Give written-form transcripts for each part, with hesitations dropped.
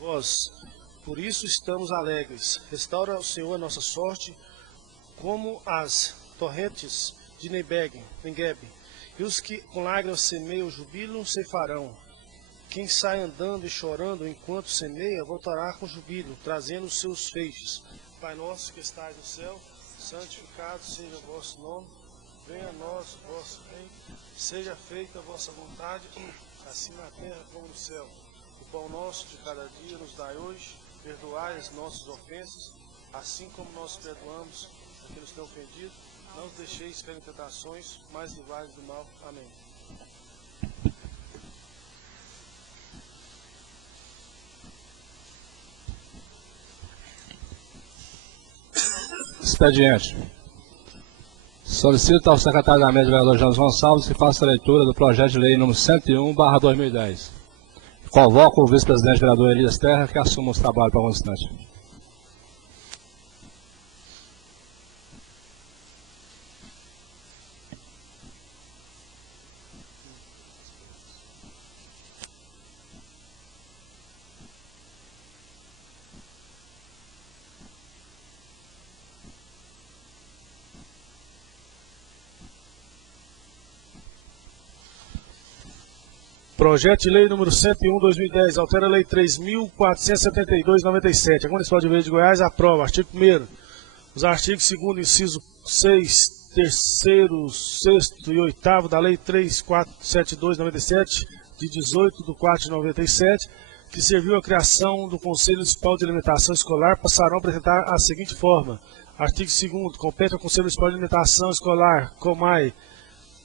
vós. Por isso estamos alegres. Restaura o Senhor a nossa sorte, como as torrentes de Negueb. E os que com lágrimas semeiam o jubilo ceifarão. Quem sai andando e chorando enquanto semeia, voltará com jubilo, trazendo os seus feixes. Pai nosso que estais no céu, santificado seja o vosso nome. Venha a nós o vosso reino. Seja feita a vossa vontade, assim na terra como no céu. O pão nosso de cada dia nos dai hoje. Perdoai as nossas ofensas, assim como nós perdoamos a quem nos tem ofendido. Não os deixeis cair em tentações, mas livrai-nos do mal. Amém. Expediente. Solicito ao secretário da Mesa, vereador Jonas Gonçalves, que faça a leitura do projeto de lei número 101/2010. Convoco o vice-presidente vereador Elias Terra, que assuma os trabalhos para um instante. Projeto de lei número 101/2010, altera a lei 3.472/97. A Municipal de Verde de Goiás aprova. Artigo 1º. Os artigos 2º, inciso 6, 3º, 6º e 8º da lei 3472/97, de 18/4/97, que serviu à criação do Conselho Municipal de Alimentação Escolar, passarão a apresentar a seguinte forma. Artigo 2º. Compete ao Conselho Municipal de Alimentação Escolar, COMAI,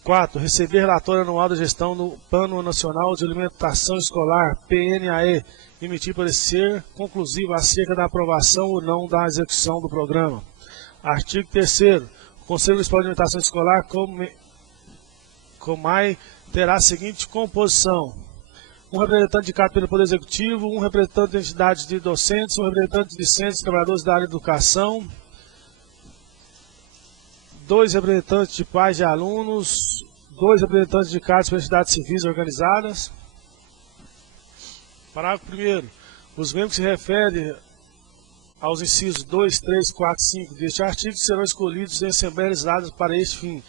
4. Receber relatório anual da gestão do Plano Nacional de Alimentação Escolar, PNAE, emitir parecer conclusivo acerca da aprovação ou não da execução do programa. Artigo 3º. O Conselho Municipal de Alimentação Escolar, COMAI, terá a seguinte composição: um representante indicado pelo Poder Executivo, um representante de entidades de docentes, um representante de discentes e trabalhadores da área de educação, 2 representantes de pais de alunos, 2 representantes indicados por entidades civis organizadas. Parágrafo 1º. Os membros que se referem aos incisos 2, 3, 4 e 5 deste artigo serão escolhidos em assembleias legislativas para este fim.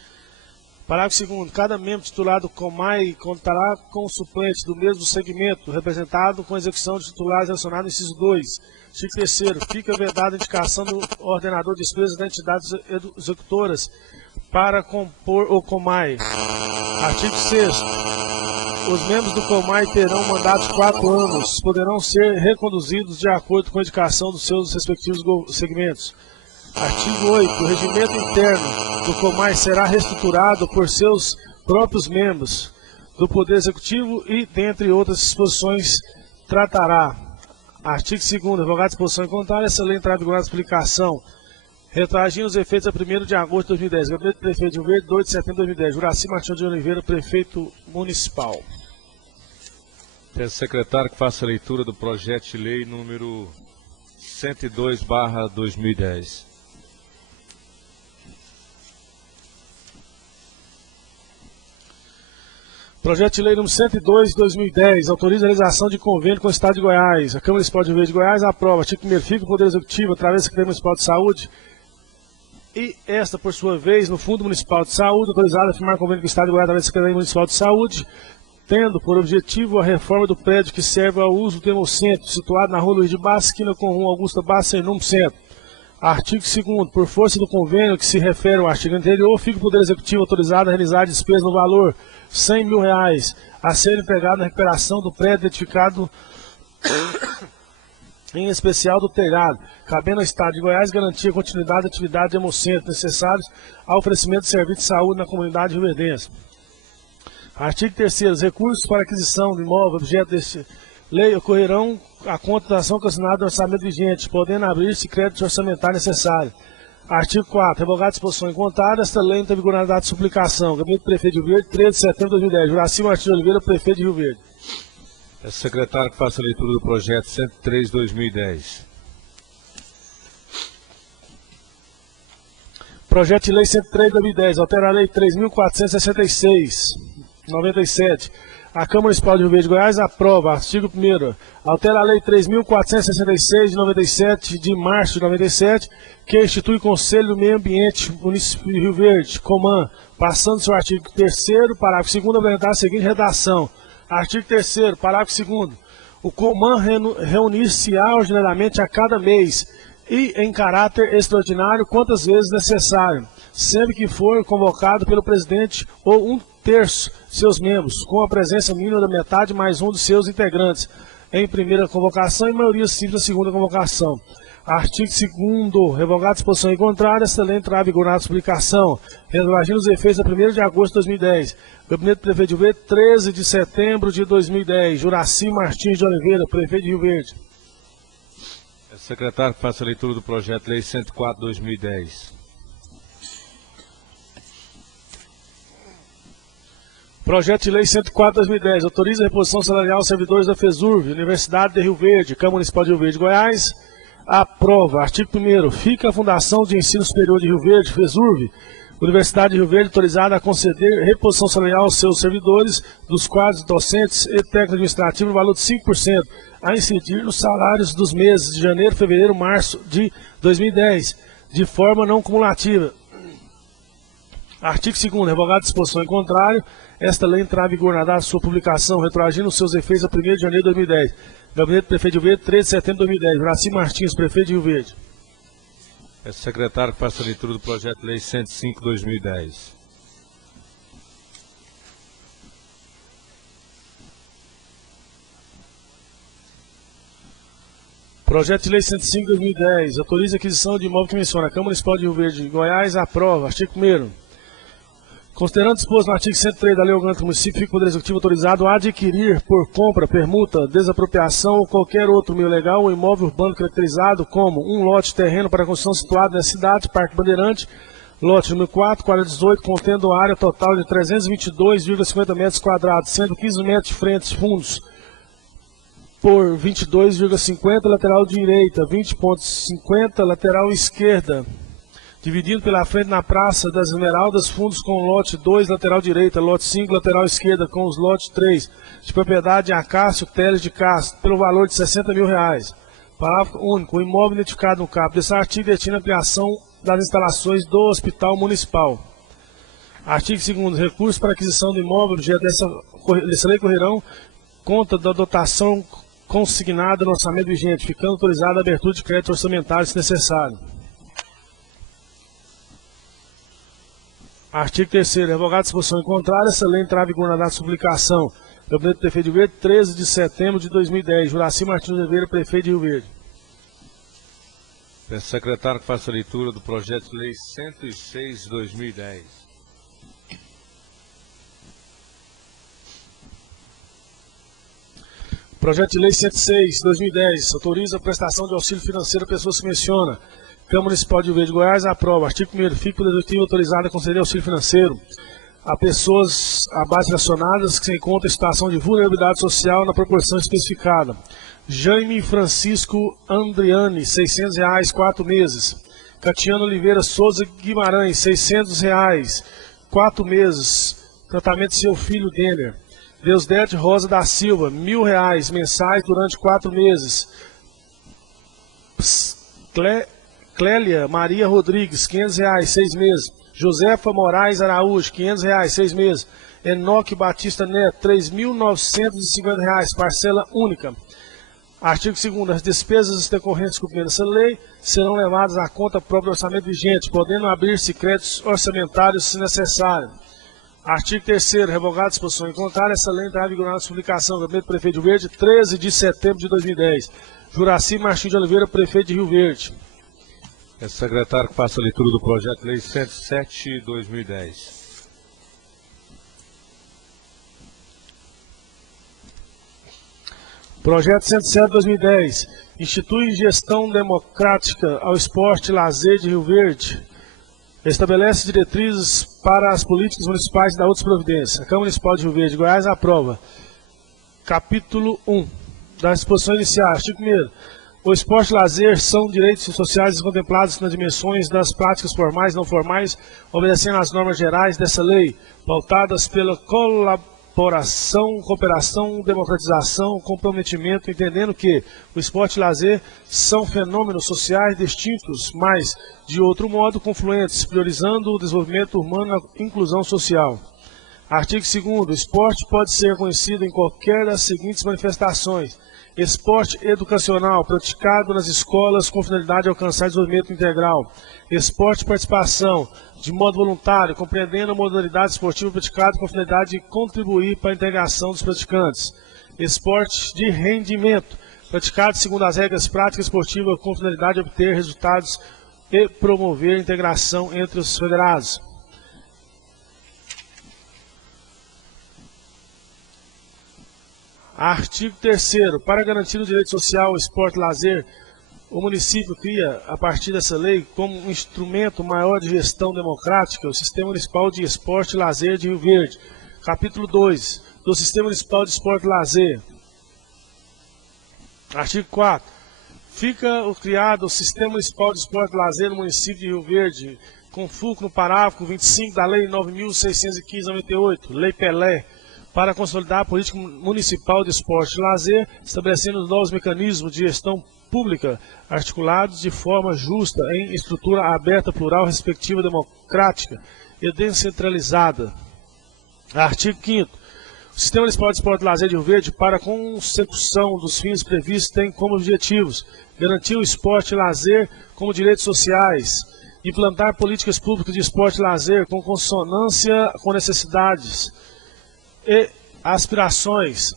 Parágrafo 2º. Cada membro titular do COMAI contará com o suplente do mesmo segmento, representado com a execução de titulares relacionados no inciso 2. Artigo 3º. Fica vedada a indicação do ordenador de despesas das entidades executoras para compor o COMAI. Artigo 6º. Os membros do COMAI terão mandatos de 4 anos, poderão ser reconduzidos de acordo com a indicação dos seus respectivos segmentos. Artigo 8º. O regimento interno do COMAI será reestruturado por seus próprios membros do Poder Executivo e, dentre outras disposições, tratará. Artigo 2º. Revogada a disposição em contrário, essa lei entrará em vigor na aplicação. Retroagindo os efeitos a 1º de agosto de 2010. Gabinete do Prefeito de Rio Verde, 2 de setembro de 2010. Juraci Martins de Oliveira, Prefeito Municipal. Peço ao secretário que faça a leitura do projeto de lei número 102/2010. Projeto de lei número 102/2010, autoriza a realização de convênio com o Estado de Goiás. A Câmara Municipal de Rio Verde de Goiás aprova. Artigo 1º. Fica o Poder Executivo, através da Secretaria Municipal de Saúde, e esta, por sua vez, no Fundo Municipal de Saúde, autorizada a firmar convênio com o Estado de Goiás através da Secretaria Municipal de Saúde, tendo por objetivo a reforma do prédio que serve ao uso do Hemocentro, situado na Rua Luiz de Bastos, esquina com Rua Augusta Bastos, sem número centro. Artigo 2º. Por força do convênio que se refere ao artigo anterior, fica o Poder Executivo autorizado a realizar despesas no valor R$100 mil a ser empregado na recuperação do prédio edificado, em especial do telhado, cabendo ao Estado de Goiás garantir a continuidade da atividade de hemocentro necessários ao oferecimento de serviço de saúde na comunidade rioverdense. Artigo 3º. Os recursos para aquisição de imóvel objeto deste lei ocorrerão a conta da ação consignada no orçamento vigente, podendo abrir-se crédito orçamentário necessário. Artigo 4º. Revogada a disposição em contrário, esta lei entra em vigor na data de suplicação. Gabinete do Prefeito de Rio Verde, 13 de setembro de 2010. Juraci Martins de Oliveira, Prefeito de Rio Verde. Peço ao secretário que faça a leitura do projeto 103/2010. Projeto de lei 103/2010, altera a lei 3.466/97. A Câmara Municipal de Rio Verde, Goiás, aprova. Artigo 1º. Altera a Lei 3.466, de 97, de março de 97, que institui o Conselho do Meio Ambiente Municipal de Rio Verde, Coman, passando seu artigo 3º, parágrafo 2º, apresentar a seguinte redação. Artigo 3º, parágrafo 2º. O Coman reunir-se-á ordinariamente a cada mês e em caráter extraordinário quantas vezes necessário, sempre que for convocado pelo presidente ou um terço de seus membros, com a presença mínima da metade mais um dos seus integrantes, em primeira convocação e maioria simples na segunda convocação. Artigo 2º, revogada a disposição em contrário, esta lei entrará em vigor na publicação, retroagindo os efeitos a 1º de agosto de 2010. Gabinete do Prefeito de Rio Verde, 13 de setembro de 2010. Juraci Martins de Oliveira, Prefeito de Rio Verde. Secretário, que faça a leitura do projeto de lei 104/2010. Projeto de lei 104/2010 autoriza a reposição salarial aos servidores da FESURV, Universidade de Rio Verde, Câmara Municipal de Rio Verde, Goiás. Aprova. Artigo 1º. Fica a Fundação de Ensino Superior de Rio Verde, FESURV, Universidade de Rio Verde, autorizada a conceder reposição salarial aos seus servidores dos quadros docentes e técnico administrativo no valor de 5%, a incidir nos salários dos meses de janeiro, fevereiro e março de 2010, de forma não cumulativa. Artigo 2º. Revogada a disposição em contrário, esta lei entrará em vigor na data de sua publicação, retroagindo os seus efeitos a 1º de janeiro de 2010. Gabinete do Prefeito de Rio Verde, 13 de setembro de 2010. Juraci Martins, Prefeito de Rio Verde. Secretário, que faça a leitura do projeto de lei 105/2010. Projeto de lei 105/2010 autoriza a aquisição de imóvel que menciona a Câmara Municipal de Rio Verde, Goiás. Aprova. Artigo 1º. Considerando disposto no artigo 103 da Lei Orgânica do Município, fica o Poder Executivo autorizado a adquirir por compra, permuta, desapropriação ou qualquer outro meio legal um imóvel urbano caracterizado como um lote de terreno para construção situado na cidade, Parque Bandeirante, lote número 4, quadra 18, contendo área total de 322,50 metros quadrados, sendo 15 metros de frente fundos por 22,50 lateral direita, 20,50 lateral esquerda, dividido pela frente na Praça das Esmeraldas, fundos com lote 2, lateral direita, lote 5, lateral esquerda, com os lotes 3, de propriedade de Acácio Teles de Castro, pelo valor de R$60 mil. Parágrafo único. O imóvel identificado no caput desse artigo destina a ampliação das instalações do Hospital Municipal. Artigo 2º. Recursos para aquisição do imóvel, objeto dessa lei correrão conta da dotação consignada no orçamento vigente, ficando autorizada a abertura de crédito orçamentário se necessário. Artigo 3º. Revogada a disposição em contrário, essa lei entrará em vigor na data de publicação. Gabinete do Prefeito de Rio Verde, 13 de setembro de 2010. Juraci Martins de Oliveira, Prefeito de Rio Verde. Secretário, que faça a leitura do projeto de lei 106/2010. Projeto de lei 106/2010 autoriza a prestação de auxílio financeiro a pessoas que menciona. Câmara Municipal de Rio Verde, Goiás, aprova. Artigo 1º. Fica o Executivo autorizado a conceder auxílio financeiro a pessoas abaixo relacionadas que se encontram em situação de vulnerabilidade social na proporção especificada. Jaime Francisco Andriani, R$600, 4 meses. Catiano Oliveira Souza Guimarães, R$600, 4 meses. Tratamento de seu filho Denner. Deusdete Rosa da Silva, R$1.000 mensais durante 4 meses. Clélia Maria Rodrigues, R$500, 6 meses. Josefa Moraes Araújo, R$500, 6 meses. Enoque Batista Neto, R$3.950, parcela única. Artigo 2º. As despesas decorrentes cumprindo essa lei serão levadas à conta própria do orçamento vigente, podendo abrir-se créditos orçamentários se necessário. Artigo 3º. Revogada a disposição em contrário, essa lei entrará em vigor na publicação. Gabinete do Prefeito de Rio Verde, 13 de setembro de 2010. Juraci Martins de Oliveira, Prefeito de Rio Verde. Secretário, que faça a leitura do projeto de lei 107/2010. Projeto 107/2010 institui gestão democrática ao esporte e lazer de Rio Verde. Estabelece diretrizes para as políticas municipais e dá outras providências. A Câmara Municipal de Rio Verde, Goiás, aprova. Capítulo 1 das disposições iniciais. Artigo 1º. O esporte e lazer são direitos sociais contemplados nas dimensões das práticas formais e não formais, obedecendo às normas gerais dessa lei, pautadas pela colaboração, cooperação, democratização, comprometimento, entendendo que o esporte e lazer são fenômenos sociais distintos, mas, de outro modo, confluentes, priorizando o desenvolvimento humano e a inclusão social. Artigo 2º. O esporte pode ser reconhecido em qualquer das seguintes manifestações: esporte educacional, praticado nas escolas com finalidade de alcançar desenvolvimento integral. Esporte de participação, de modo voluntário, compreendendo a modalidade esportiva praticada com finalidade de contribuir para a integração dos praticantes. Esporte de rendimento, praticado segundo as regras práticas esportivas com finalidade de obter resultados e promover a integração entre os federados. Artigo 3º. Para garantir o direito social, esporte e lazer, o município cria, a partir dessa lei, como um instrumento maior de gestão democrática, o Sistema Municipal de Esporte e Lazer de Rio Verde. Capítulo 2 do Sistema Municipal de Esporte e Lazer. Artigo 4. Fica criado o Sistema Municipal de Esporte e Lazer no município de Rio Verde, com fulcro no parágrafo 25 da Lei 9.615/98, Lei Pelé, para consolidar a política municipal de esporte e lazer, estabelecendo novos mecanismos de gestão pública articulados de forma justa em estrutura aberta, plural, respectiva, democrática e descentralizada. Artigo 5º. O Sistema Municipal de Esporte e Lazer de Rio Verde, para a consecução dos fins previstos, tem como objetivos garantir o esporte e lazer como direitos sociais, implantar políticas públicas de esporte e lazer com consonância com necessidades e aspirações,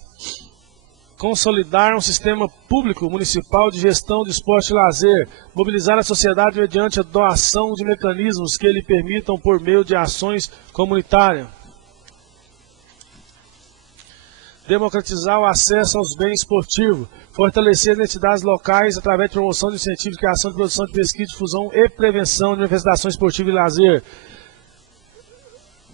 consolidar um sistema público municipal de gestão de esporte e lazer, mobilizar a sociedade mediante a doação de mecanismos que lhe permitam por meio de ações comunitárias, democratizar o acesso aos bens esportivos, fortalecer as entidades locais através de promoção de incentivos, criação de produção de pesquisa, difusão e prevenção de manifestações esportivas e lazer,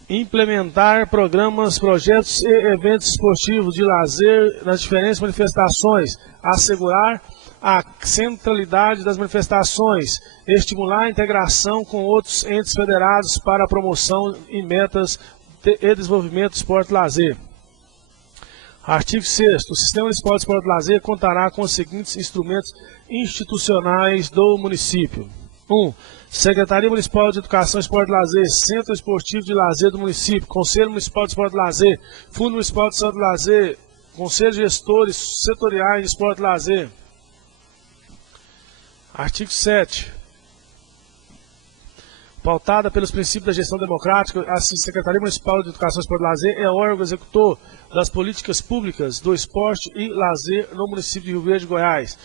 implementar programas, projetos e eventos esportivos de lazer nas diferentes manifestações, assegurar a centralidade das manifestações, estimular a integração com outros entes federados para a promoção e metas e desenvolvimento do esporte e lazer. Artigo 6º. O Sistema Municipal de Esporte e Lazer contará com os seguintes instrumentos institucionais do município. 1. Secretaria Municipal de Educação, Esporte e Lazer, Centro Esportivo de Lazer do município, Conselho Municipal de Esporte e Lazer, Fundo Municipal de Saúde e Lazer, Conselho de Gestores Setoriais de Esporte e Lazer. Artigo 7. Pautada pelos princípios da gestão democrática, a Secretaria Municipal de Educação, Esporte e Lazer é o órgão executor das políticas públicas do esporte e lazer no município de Rio Verde, Goiás.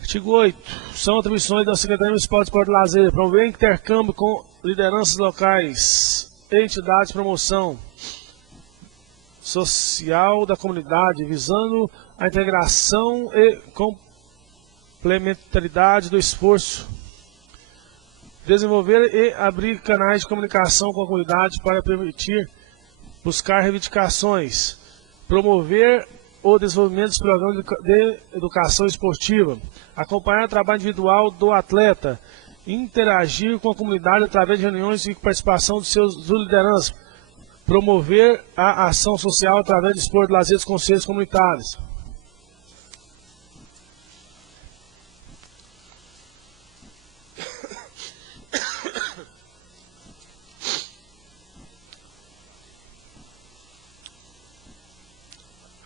Artigo 8. São atribuições da Secretaria Municipal de Esporte e Lazer promover intercâmbio com lideranças locais e entidades de promoção social da comunidade, visando a integração e complementaridade do esforço. Desenvolver e abrir canais de comunicação com a comunidade para permitir buscar reivindicações. Promover o desenvolvimento dos programas de educação esportiva, acompanhar o trabalho individual do atleta, interagir com a comunidade através de reuniões e participação de seus lideranças, promover a ação social através do esporte e lazer dos conselhos comunitários.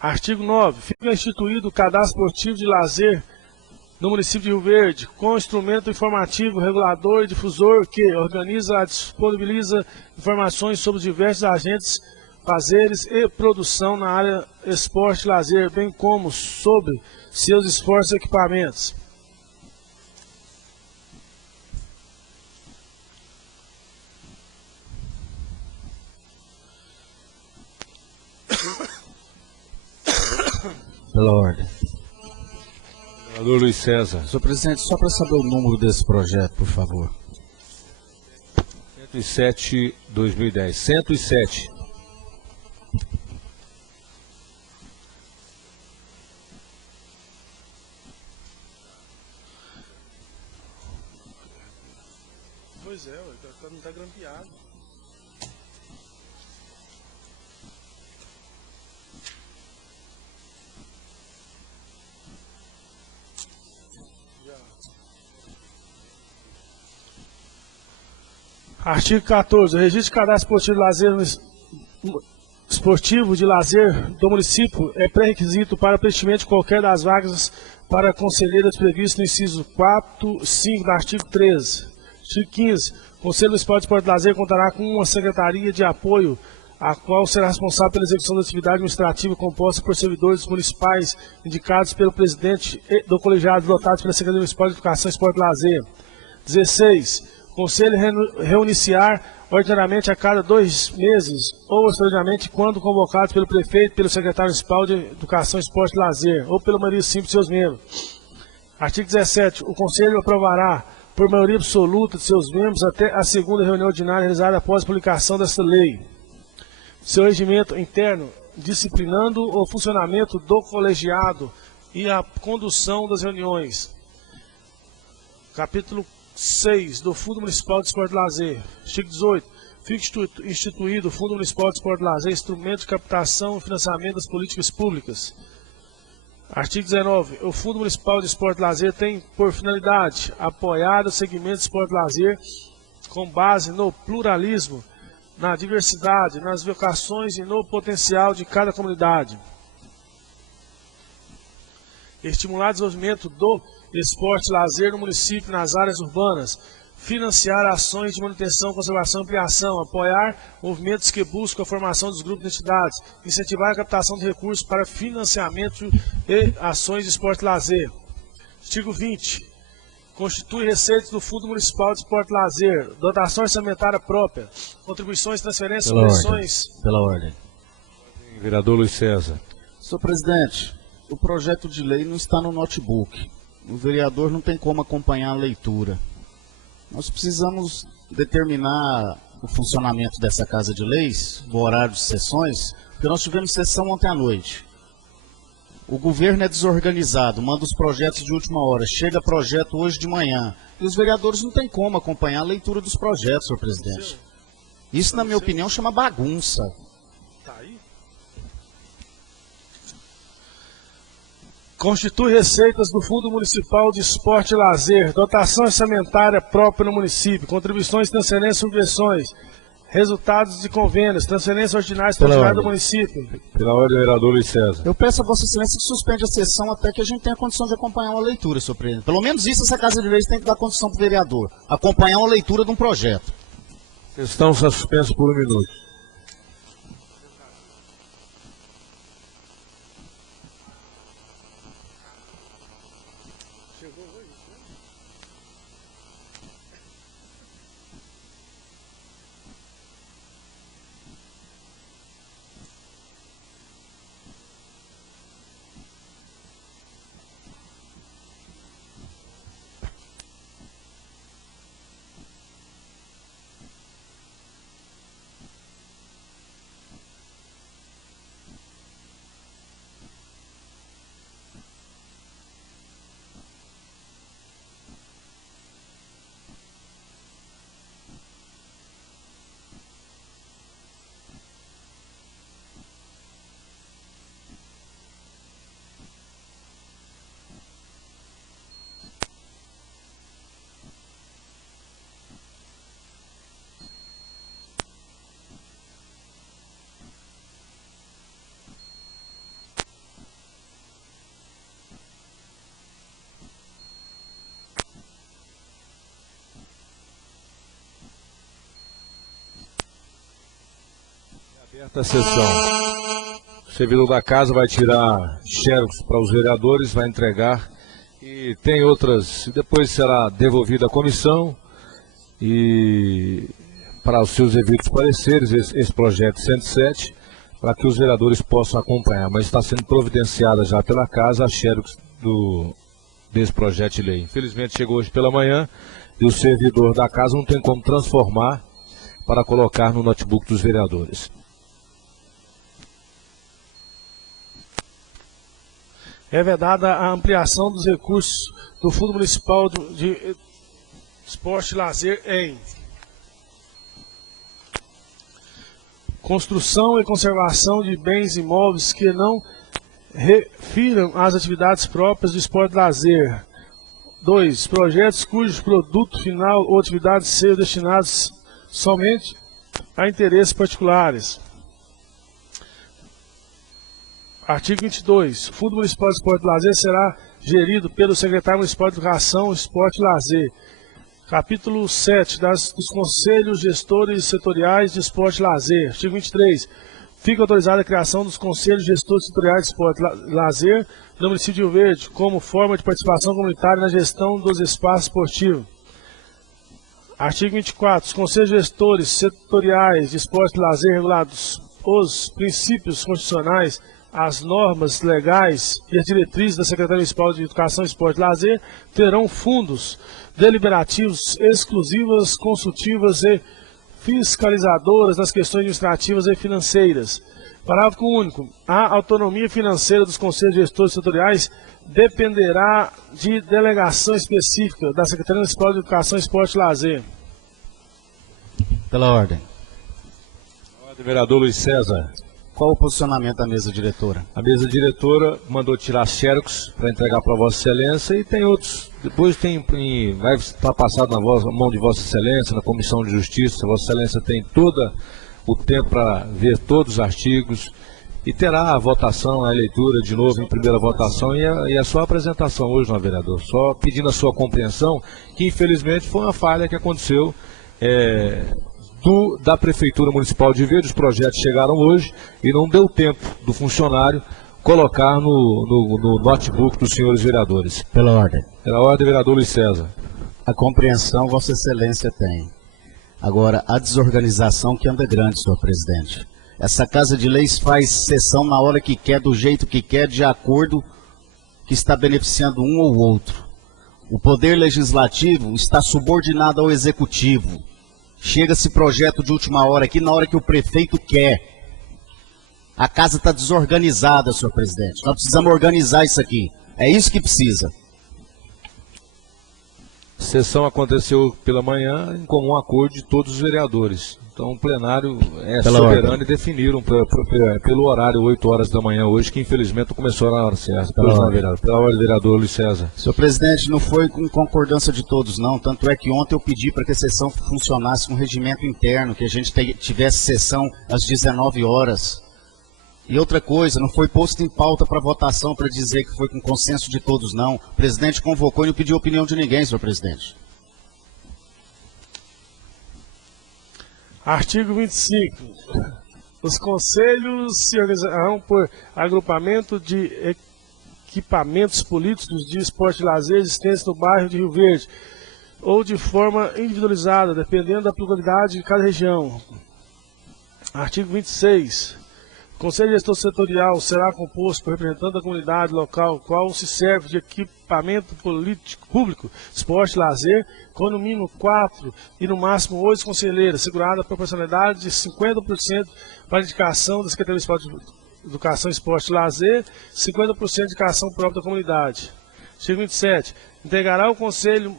Artigo 9. Fica instituído o cadastro esportivo de lazer no município de Rio Verde, com instrumento informativo, regulador e difusor que organiza e disponibiliza informações sobre os diversos agentes, fazeres e produção na área esporte e lazer, bem como sobre seus esforços e equipamentos. Pela ordem. Senador Luiz César. Senhor presidente, só para saber o número desse projeto, por favor. 107/2010. 107. Pois é, não está grampeado. Artigo 14. O registro de cadastro esportivo de lazer do município é pré-requisito para preenchimento de qualquer das vagas para conselheiras previstas no inciso 4, 5 do artigo 13. Artigo 15. O Conselho Municipal de Esporte e Lazer contará com uma secretaria de apoio, a qual será responsável pela execução da atividade administrativa composta por servidores municipais indicados pelo presidente do colegiado dotados pela Secretaria Municipal de Educação, Esporte e Lazer. 16. O Conselho reunir-se-á ordinariamente a cada 2 meses ou extraordinariamente quando convocados pelo prefeito, pelo secretário municipal de Educação, Esporte e Lazer ou pela maioria simples de seus membros. Artigo 17. O Conselho aprovará por maioria absoluta de seus membros até a segunda reunião ordinária realizada após a publicação desta lei. Seu regimento interno, disciplinando o funcionamento do colegiado e a condução das reuniões. Capítulo 6 do Fundo Municipal de Esporte e Lazer. Artigo 18. Fica instituído o Fundo Municipal de Esporte e Lazer, instrumento de captação e financiamento das políticas públicas. Artigo 19. O Fundo Municipal de Esporte e Lazer tem por finalidade apoiar o segmento de esporte e lazer com base no pluralismo, na diversidade, nas vocações e no potencial de cada comunidade. Estimular o desenvolvimento do esporte e lazer no município nas áreas urbanas. Financiar ações de manutenção, conservação e ampliação. Apoiar movimentos que buscam a formação dos grupos de entidades. Incentivar a captação de recursos para financiamento e ações de esporte e lazer. Artigo 20. Constitui receitas do Fundo Municipal de Esporte e Lazer, dotação orçamentária própria, contribuições, transferências, subvenções. Pela ordem. Vereador Luiz César. Senhor presidente, o projeto de lei não está no notebook. O vereador não tem como acompanhar a leitura. Nós precisamos determinar o funcionamento dessa Casa de Leis, o horário de sessões, porque nós tivemos sessão ontem à noite. O governo é desorganizado, manda os projetos de última hora, chega projeto hoje de manhã. E os vereadores não têm como acompanhar a leitura dos projetos, senhor presidente. Isso, na minha opinião, chama bagunça. Tá aí? Constitui receitas do Fundo Municipal de Esporte e Lazer, dotação orçamentária própria no município, contribuições, transferências, subvenções, resultados de convênios, transferências ordinárias do município. Pela ordem, vereador Luiz César. Eu peço a Vossa Excelência que suspende a sessão até que a gente tenha condição de acompanhar uma leitura, senhor presidente. Pelo menos isso essa Casa de Leis tem que dar condição para o vereador, acompanhar uma leitura de um projeto. Sessão suspensa por 1 minuto. Aberta a sessão. O servidor da casa vai tirar xerox para os vereadores, vai entregar e tem outras, depois será devolvida à comissão e para os seus devidos pareceres, esse projeto 107, para que os vereadores possam acompanhar, mas está sendo providenciada já pela casa a xerox desse projeto de lei. Infelizmente chegou hoje pela manhã e o servidor da casa não tem como transformar para colocar no notebook dos vereadores. É vedada a ampliação dos recursos do Fundo Municipal de Esporte e Lazer em construção e conservação de bens imóveis que não refiram às atividades próprias do esporte e lazer. 2. Projetos cujos produto final ou atividades sejam destinados somente a interesses particulares. Artigo 22. O Fundo Municipal de Esporte e Lazer será gerido pelo Secretário Municipal de Educação, Esporte e Lazer. Capítulo 7. Dos Conselhos Gestores Setoriais de Esporte e Lazer. Artigo 23. Fica autorizada a criação dos Conselhos Gestores Setoriais de Esporte e Lazer no município de Rio Verde, como forma de participação comunitária na gestão dos espaços esportivos. Artigo 24. Os Conselhos Gestores Setoriais de Esporte e Lazer, regulados os princípios constitucionais, as normas legais e as diretrizes da Secretaria Municipal de Educação, Esporte e Lazer, terão fundos deliberativos exclusivas, consultivas e fiscalizadoras nas questões administrativas e financeiras. Parágrafo único. A autonomia financeira dos conselhos gestores setoriais dependerá de delegação específica da Secretaria Municipal de Educação, Esporte e Lazer. Pela ordem. Vereador Luiz César. Qual o posicionamento da mesa diretora? A mesa diretora mandou tirar xerox para entregar para Vossa Excelência e tem outros. Depois vai estar passado na mão de Vossa Excelência, na Comissão de Justiça. Vossa Excelência tem todo o tempo para ver todos os artigos e terá a votação, a leitura de novo em primeira votação e a sua apresentação hoje, não, vereador. Só pedindo a sua compreensão que infelizmente foi uma falha que aconteceu da Prefeitura Municipal de Verde. Os projetos chegaram hoje e não deu tempo do funcionário colocar no notebook dos senhores vereadores. Pela ordem. Pela ordem, vereador Luiz César. A compreensão Vossa Excelência tem. Agora, a desorganização que anda grande, senhor presidente. Essa Casa de Leis faz sessão na hora que quer, do jeito que quer, de acordo que está beneficiando um ou outro. O Poder Legislativo está subordinado ao Executivo. Chega esse projeto de última hora aqui, na hora que o prefeito quer. A casa está desorganizada, senhor presidente. Nós precisamos organizar isso aqui. É isso que precisa. A sessão aconteceu pela manhã em comum acordo de todos os vereadores. Então o plenário é soberano e definiram pelo horário 8 horas da manhã hoje, que infelizmente não começou na hora certa. Pela ordem, vereador Luiz César. Senhor presidente, não foi com concordância de todos, não. Tanto é que ontem eu pedi para que a sessão funcionasse com regimento interno, que a gente tivesse sessão às 19 horas. E outra coisa, não foi posto em pauta para votação para dizer que foi com consenso de todos, não. O presidente convocou e não pediu opinião de ninguém, senhor presidente. Artigo 25. Os conselhos se organizarão por agrupamento de equipamentos políticos de esporte e lazer existentes no bairro de Rio Verde, ou de forma individualizada, dependendo da pluralidade de cada região. Artigo 26. O Conselho Gestor Setorial será composto por representante da comunidade local, qual se serve de equipamento político público, esporte e lazer, com no mínimo 4 e no máximo 8 conselheiros, assegurada a proporcionalidade de 50% para indicação da Secretaria Municipal de Educação, Esporte e Lazer, 50% de indicação própria da comunidade. Artigo 27. Integrará o Conselho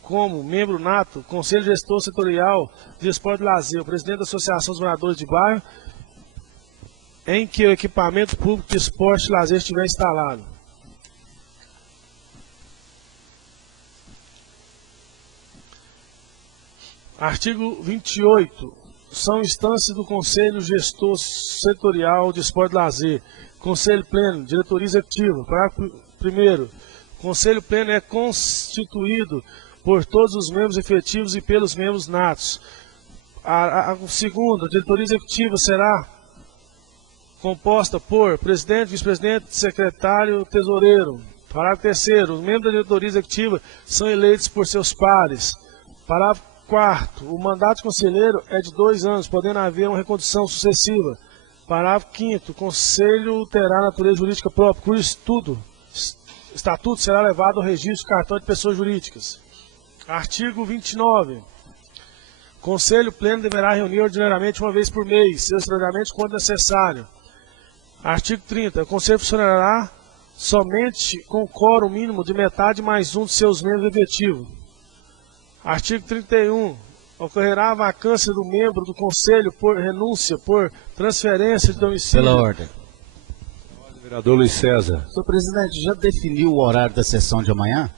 como membro nato, Conselho Gestor Setorial de Esporte e Lazer, o presidente da Associação dos Moradores de Bairro, em que o equipamento público de esporte e lazer estiver instalado. Artigo 28. São instâncias do Conselho Gestor Setorial de Esporte e Lazer. Conselho Pleno, Diretoria Executiva. Parágrafo 1º. Conselho Pleno é constituído por todos os membros efetivos e pelos membros natos. Segundo, a Diretoria Executiva será composta por presidente, vice-presidente, secretário, tesoureiro. Parágrafo 3º. Os membros da diretoria executiva são eleitos por seus pares. Parágrafo 4º. O mandato de conselheiro é de 2 anos, podendo haver uma recondução sucessiva. Parágrafo 5º. O conselho terá natureza jurídica própria, cujo estatuto será levado ao registro de cartão de pessoas jurídicas. Artigo 29. O Conselho Pleno deverá reunir ordinariamente uma vez por mês, extraordinariamente quando necessário. Artigo 30. O Conselho funcionará somente com quórum mínimo de metade mais um de seus membros efetivos. Artigo 31. Ocorrerá a vacância do membro do Conselho por renúncia, por transferência de domicílio. Pela ordem. Vereador Luiz César. Senhor presidente, já definiu o horário da sessão de amanhã?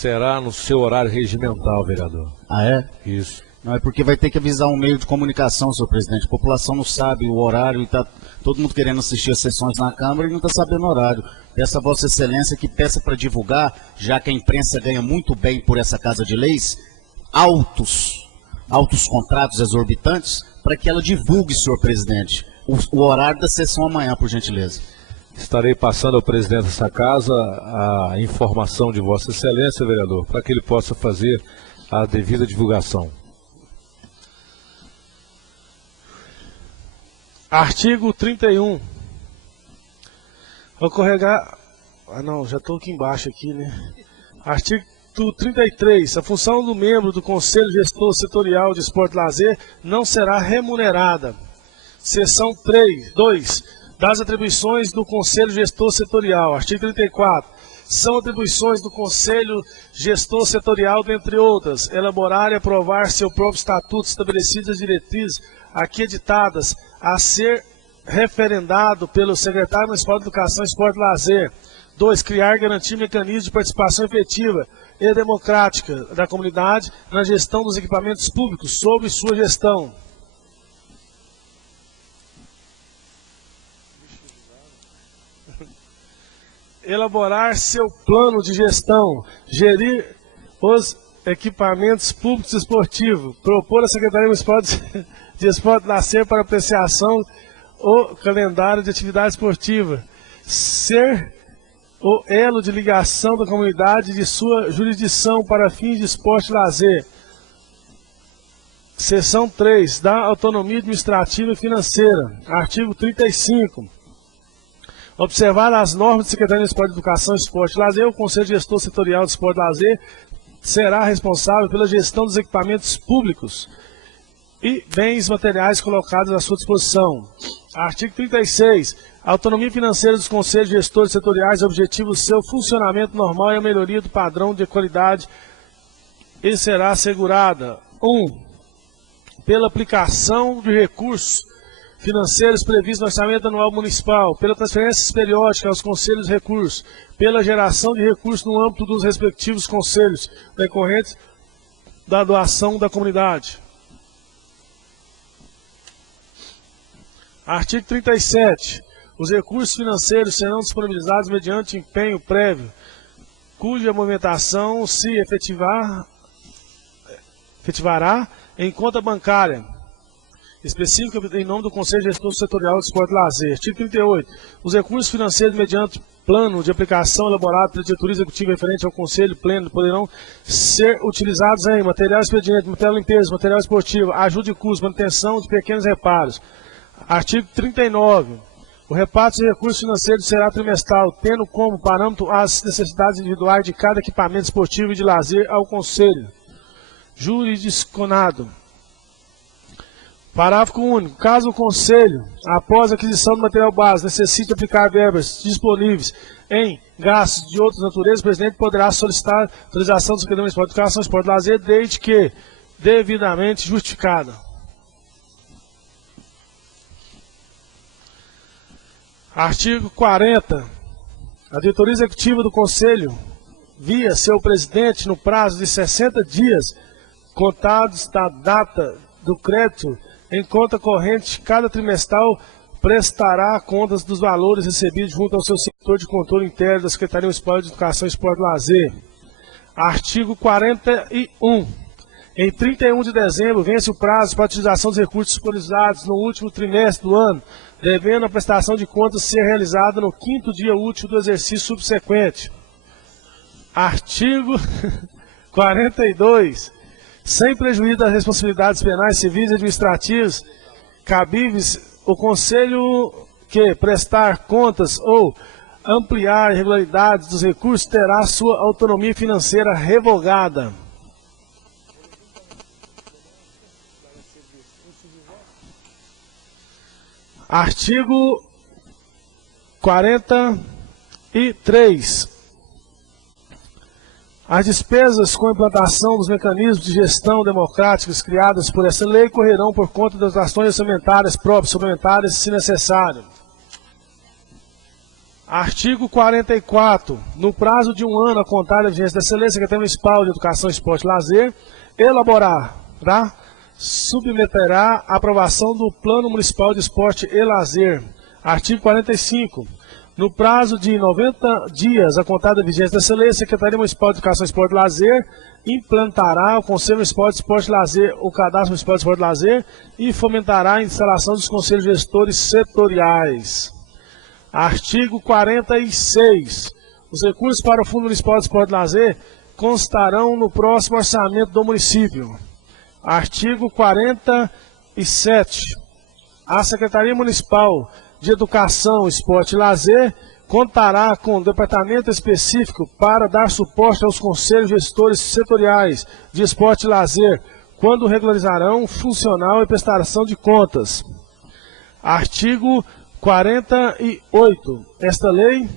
será no seu horário regimental, vereador. Ah, é? Isso. Não, é porque vai ter que avisar um meio de comunicação, senhor presidente. A população não sabe o horário e está todo mundo querendo assistir as sessões na Câmara e não está sabendo o horário. Peço a Vossa Excelência que peça para divulgar, já que a imprensa ganha muito bem por essa Casa de Leis, altos contratos exorbitantes, para que ela divulgue, senhor presidente, o horário da sessão amanhã, por gentileza. Estarei passando ao presidente dessa casa a informação de Vossa Excelência, vereador, para que ele possa fazer a devida divulgação. Artigo 31. Vou corregar. Ah, não, já estou aqui embaixo aqui, né? Artigo 33. A função do membro do Conselho Gestor Setorial de Esporte e Lazer não será remunerada. Seção 2. Das atribuições do Conselho Gestor Setorial. Artigo 34. São atribuições do Conselho Gestor Setorial, dentre outras, elaborar e aprovar seu próprio estatuto, estabelecidas as diretrizes aqui editadas, a ser referendado pelo Secretário Municipal de Educação, Esporte e Lazer. 2. Criar e garantir mecanismos de participação efetiva e democrática da comunidade na gestão dos equipamentos públicos, sob sua gestão. Elaborar seu plano de gestão, gerir os equipamentos públicos esportivos, propor à Secretaria Municipal de Esporte e Lazer para apreciação o calendário de atividade esportiva, ser o elo de ligação da comunidade de sua jurisdição para fins de esporte e lazer. Seção 3. Da autonomia administrativa e financeira. Artigo 35. Observar as normas do Secretaria Municipal de Educação, Esporte e Lazer, o Conselho Gestor Setorial de Esporte e Lazer será responsável pela gestão dos equipamentos públicos e bens materiais colocados à sua disposição. Artigo 36. A autonomia financeira dos conselhos gestores setoriais objetiva o seu funcionamento normal e a melhoria do padrão de qualidade e será assegurada. 1. Pela aplicação de recursos financeiros previstos no orçamento anual municipal, pela transferência periódica aos conselhos de recursos, pela geração de recursos no âmbito dos respectivos conselhos, decorrentes da doação da comunidade. Artigo 37. Os recursos financeiros serão disponibilizados mediante empenho prévio, cuja movimentação se efetivará em conta bancária específica em nome do Conselho Gestor Setorial de Esporte e Lazer. Artigo 38. Os recursos financeiros mediante plano de aplicação elaborado pela diretoria executiva referente ao Conselho Pleno poderão ser utilizados em material expediente, material de limpeza, material esportivo, ajuda de custo, manutenção de pequenos reparos. Artigo 39. O reparto de recursos financeiros será trimestral, tendo como parâmetro as necessidades individuais de cada equipamento esportivo e de lazer ao Conselho. Jurisdicionado. Parágrafo único. Caso o Conselho, após a aquisição do material base, necessite aplicar verbas disponíveis em gastos de outra natureza, o presidente poderá solicitar autorização do Secretaria Municipal de Educação, Esporte e Lazer, desde que devidamente justificada. Artigo 40. A diretoria executiva do Conselho, via seu presidente, no prazo de 60 dias, contados da data do crédito em conta corrente, cada trimestral prestará contas dos valores recebidos junto ao seu setor de controle interno da Secretaria Municipal de Educação, Esporte e Lazer. Artigo 41. Em 31 de dezembro, vence o prazo para a utilização dos recursos disponibilizados no último trimestre do ano, devendo a prestação de contas ser realizada no 5º dia útil do exercício subsequente. Artigo 42. Sem prejuízo das responsabilidades penais, civis e administrativas cabíveis, o Conselho que prestar contas ou ampliar irregularidades dos recursos terá sua autonomia financeira revogada. Artigo 43. As despesas com a implantação dos mecanismos de gestão democráticos criados por essa lei correrão por conta das ações orçamentárias próprias, suplementares, se necessário. Artigo 44. No prazo de 1 ano a contar da vigência da excelência, Secretaria Municipal de Educação, Esporte e Lazer elaborará, submeterá a aprovação do Plano Municipal de Esporte e Lazer. Artigo 45. No prazo de 90 dias a contar da vigência da excelência, a Secretaria Municipal de Educação, Esporte e Lazer implantará o Conselho Municipal de Esporte e Lazer, o Cadastro Municipal de Esporte e Lazer e fomentará a instalação dos conselhos gestores setoriais. Artigo 46. Os recursos para o Fundo Municipal de Esporte e Lazer constarão no próximo orçamento do município. Artigo 47. A Secretaria Municipal de Educação, Esporte e Lazer contará com um departamento específico para dar suporte aos conselhos gestores setoriais de esporte e lazer, quando regularizarão funcional e prestação de contas. Artigo 48. Esta lei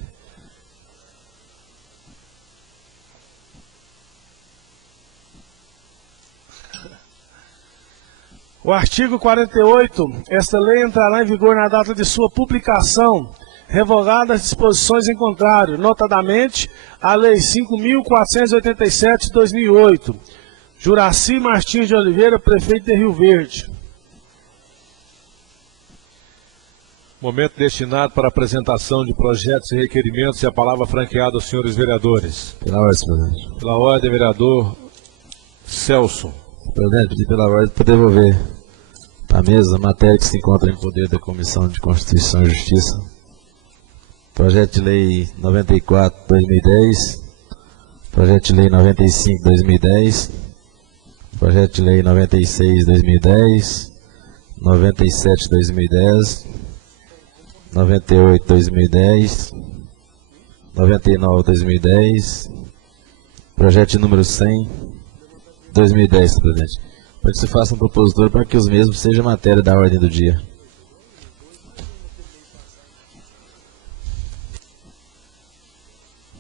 O artigo 48, esta lei entrará em vigor na data de sua publicação, revogadas as disposições em contrário, notadamente a Lei 5.487 de 2008. Juraci Martins de Oliveira, prefeito de Rio Verde. Momento destinado para apresentação de projetos e requerimentos e a palavra franqueada aos senhores vereadores. Pela ordem, presidente. Pela ordem, vereador Celso. Presidente, pedi pela ordem para devolver para a mesa a matéria que se encontra em poder da Comissão de Constituição e Justiça. Projeto de Lei 94/2010, Projeto de Lei 95/2010, Projeto de Lei 96/2010, 97/2010, 98/2010, 99/2010, Projeto de número 100/2010, presidente. Para que se faça um propositor para que os mesmos sejam matéria da ordem do dia.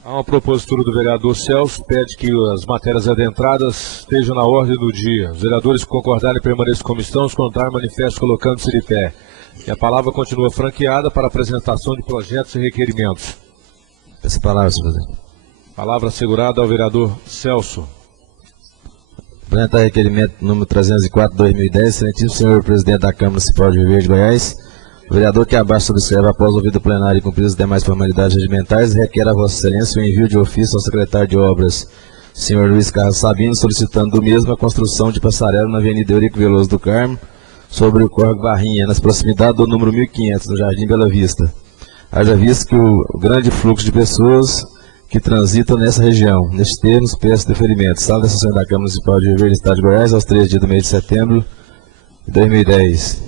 Há uma propositura do vereador Celso, pede que as matérias adentradas estejam na ordem do dia. Os vereadores que concordarem permaneçam em comissão, os contrários manifestam colocando-se de pé. E a palavra continua franqueada para apresentação de projetos e requerimentos. Essa palavra, senhor presidente. Palavra assegurada ao vereador Celso. Apresentar requerimento número 304/2010, excelentíssimo senhor presidente da Câmara Municipal de Rio Verde, Goiás. O vereador que abaixo subscreve após ouvido plenário e cumpridas as demais formalidades regimentais, requer a Vossa Excelência o envio de ofício ao secretário de Obras, senhor Luiz Carlos Sabino, solicitando do mesmo a construção de passarela na Avenida Eurico Veloso do Carmo, sobre o córrego Barrinha, nas proximidades do número 1500, no Jardim Bela Vista. Haja visto que o grande fluxo de pessoas que transitam nessa região. Nestes termos, peço deferimento. Sala da sessão da Câmara Municipal de Rio Verde, Estado de Goiás, aos 3 dias do mês de setembro de 2010.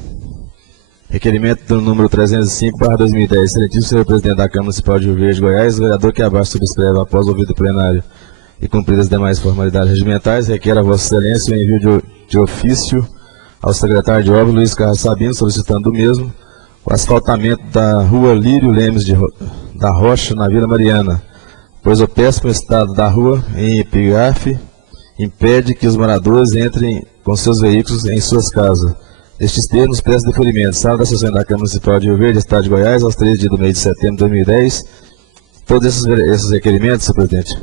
Requerimento do número 305/2010. Excelentíssimo senhor presidente da Câmara Municipal de Rio Verde, Goiás, o vereador que abaixo subscreve após ouvido plenário e cumpridas as demais formalidades regimentais, requer a Vossa Excelência o envio de ofício ao secretário de Obras, Luiz Carlos Sabino, solicitando o mesmo o asfaltamento da rua Lírio Lemes da Rocha, na Vila Mariana, pois o péssimo estado da rua em epigrafe impede que os moradores entrem com seus veículos em suas casas. Nestes termos, peço deferimento. Sala da sessão da Câmara Municipal de Rio Verde, Estado de Goiás, aos 3 dias do mês de setembro de 2010. Todos esses requerimentos, senhor presidente,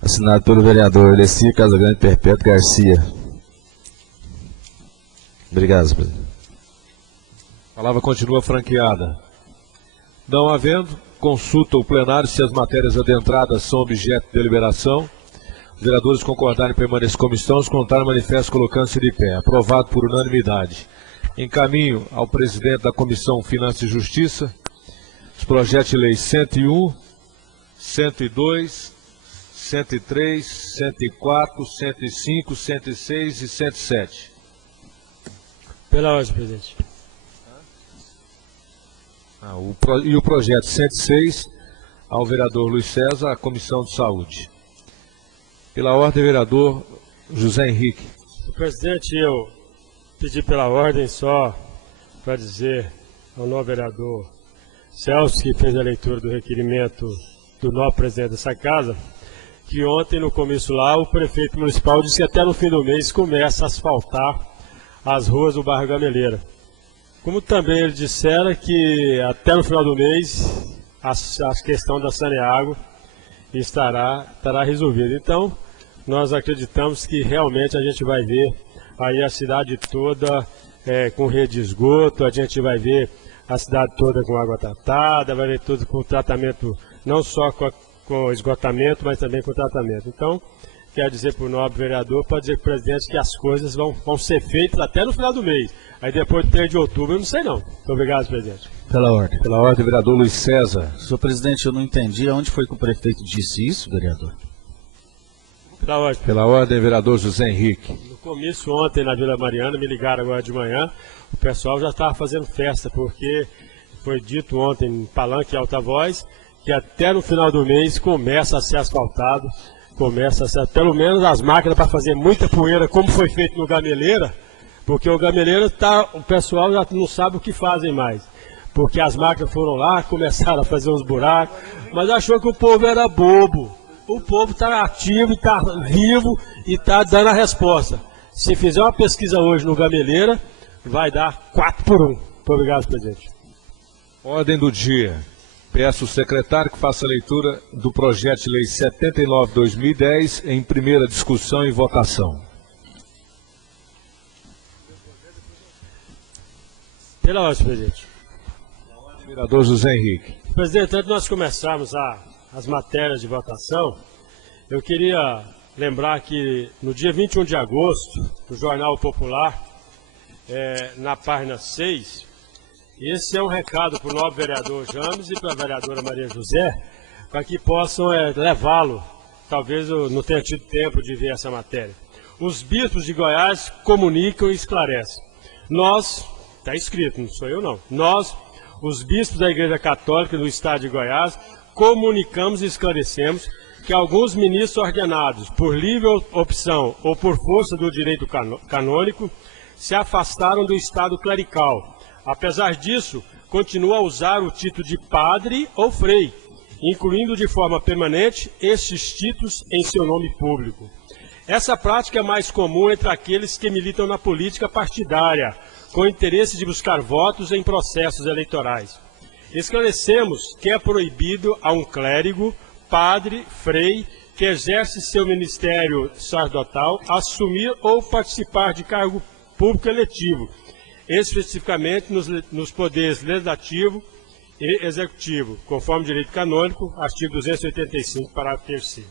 assinado pelo vereador Eleci Casagrande Perpétuo Garcia. Obrigado, senhor presidente. A palavra continua franqueada. Não havendo, consulta o plenário se as matérias adentradas são objeto de deliberação. Os vereadores concordarem permanecer em comissão, os contrários manifestam colocando-se de pé. Aprovado por unanimidade. Encaminho ao presidente da Comissão Finanças e Justiça os projetos de lei 101, 102, 103, 104, 105, 106 e 107. Pela ordem, presidente. E o projeto 106 ao vereador Luiz César, à Comissão de Saúde. Pela ordem, vereador José Henrique. Presidente, eu pedi pela ordem só para dizer ao novo vereador Celso, que fez a leitura do requerimento do novo presidente dessa casa, que ontem no comício lá o prefeito municipal disse que até no fim do mês começa a asfaltar as ruas do bairro Gameleira. Como também ele dissera que até no final do mês a questão da Saneago estará resolvida. Então, nós acreditamos que realmente a gente vai ver aí a cidade toda com rede de esgoto, a gente vai ver a cidade toda com água tratada, vai ver tudo com tratamento, não só com esgotamento, mas também com tratamento. Então, quero dizer para o nobre vereador, para dizer para o presidente que as coisas vão ser feitas até no final do mês. Aí depois do 3 de outubro, eu não sei não. Muito obrigado, presidente. Pela ordem. Pela ordem, vereador Luiz César. Senhor presidente, eu não entendi aonde foi que o prefeito disse isso, vereador? Pela ordem. Pela ordem, vereador José Henrique. No comício ontem na Vila Mariana, me ligaram agora de manhã, o pessoal já estava fazendo festa, porque foi dito ontem em Palanque e Alta Voz, que até no final do mês começa a ser asfaltado, começa a ser, pelo menos as máquinas para fazer muita poeira, como foi feito no Gameleira, porque o Gameleira o pessoal já não sabe o que fazem mais. Porque as máquinas foram lá, começaram a fazer uns buracos, mas achou que o povo era bobo. O povo está ativo, está vivo e está dando a resposta. Se fizer uma pesquisa hoje no Gameleira, vai dar 4 por 1. Muito obrigado, presidente. Ordem do dia. Peço ao secretário que faça a leitura do projeto de lei 79/2010 em primeira discussão e votação. Pela ordem, presidente. Vereador José Henrique. Presidente, antes de nós começarmos as matérias de votação, eu queria lembrar que no dia 21 de agosto, no Jornal Popular, na página 6, esse é um recado para o nobre vereador James e para a vereadora Maria José, para que possam levá-lo, talvez eu não tenha tido tempo de ver essa matéria. Os bispos de Goiás comunicam e esclarecem. Nós, está escrito, não sou eu não, nós, os bispos da Igreja Católica do Estado de Goiás, comunicamos e esclarecemos que alguns ministros ordenados por livre opção ou por força do direito canônico se afastaram do estado clerical. Apesar disso, continua a usar o título de padre ou frei, incluindo de forma permanente estes títulos em seu nome público. Essa prática é mais comum entre aqueles que militam na política partidária, com interesse de buscar votos em processos eleitorais. Esclarecemos que é proibido a um clérigo, padre, frei, que exerce seu ministério sacerdotal, assumir ou participar de cargo público eletivo, especificamente nos poderes legislativo e executivo, conforme o direito canônico, artigo 285, parágrafo 3º.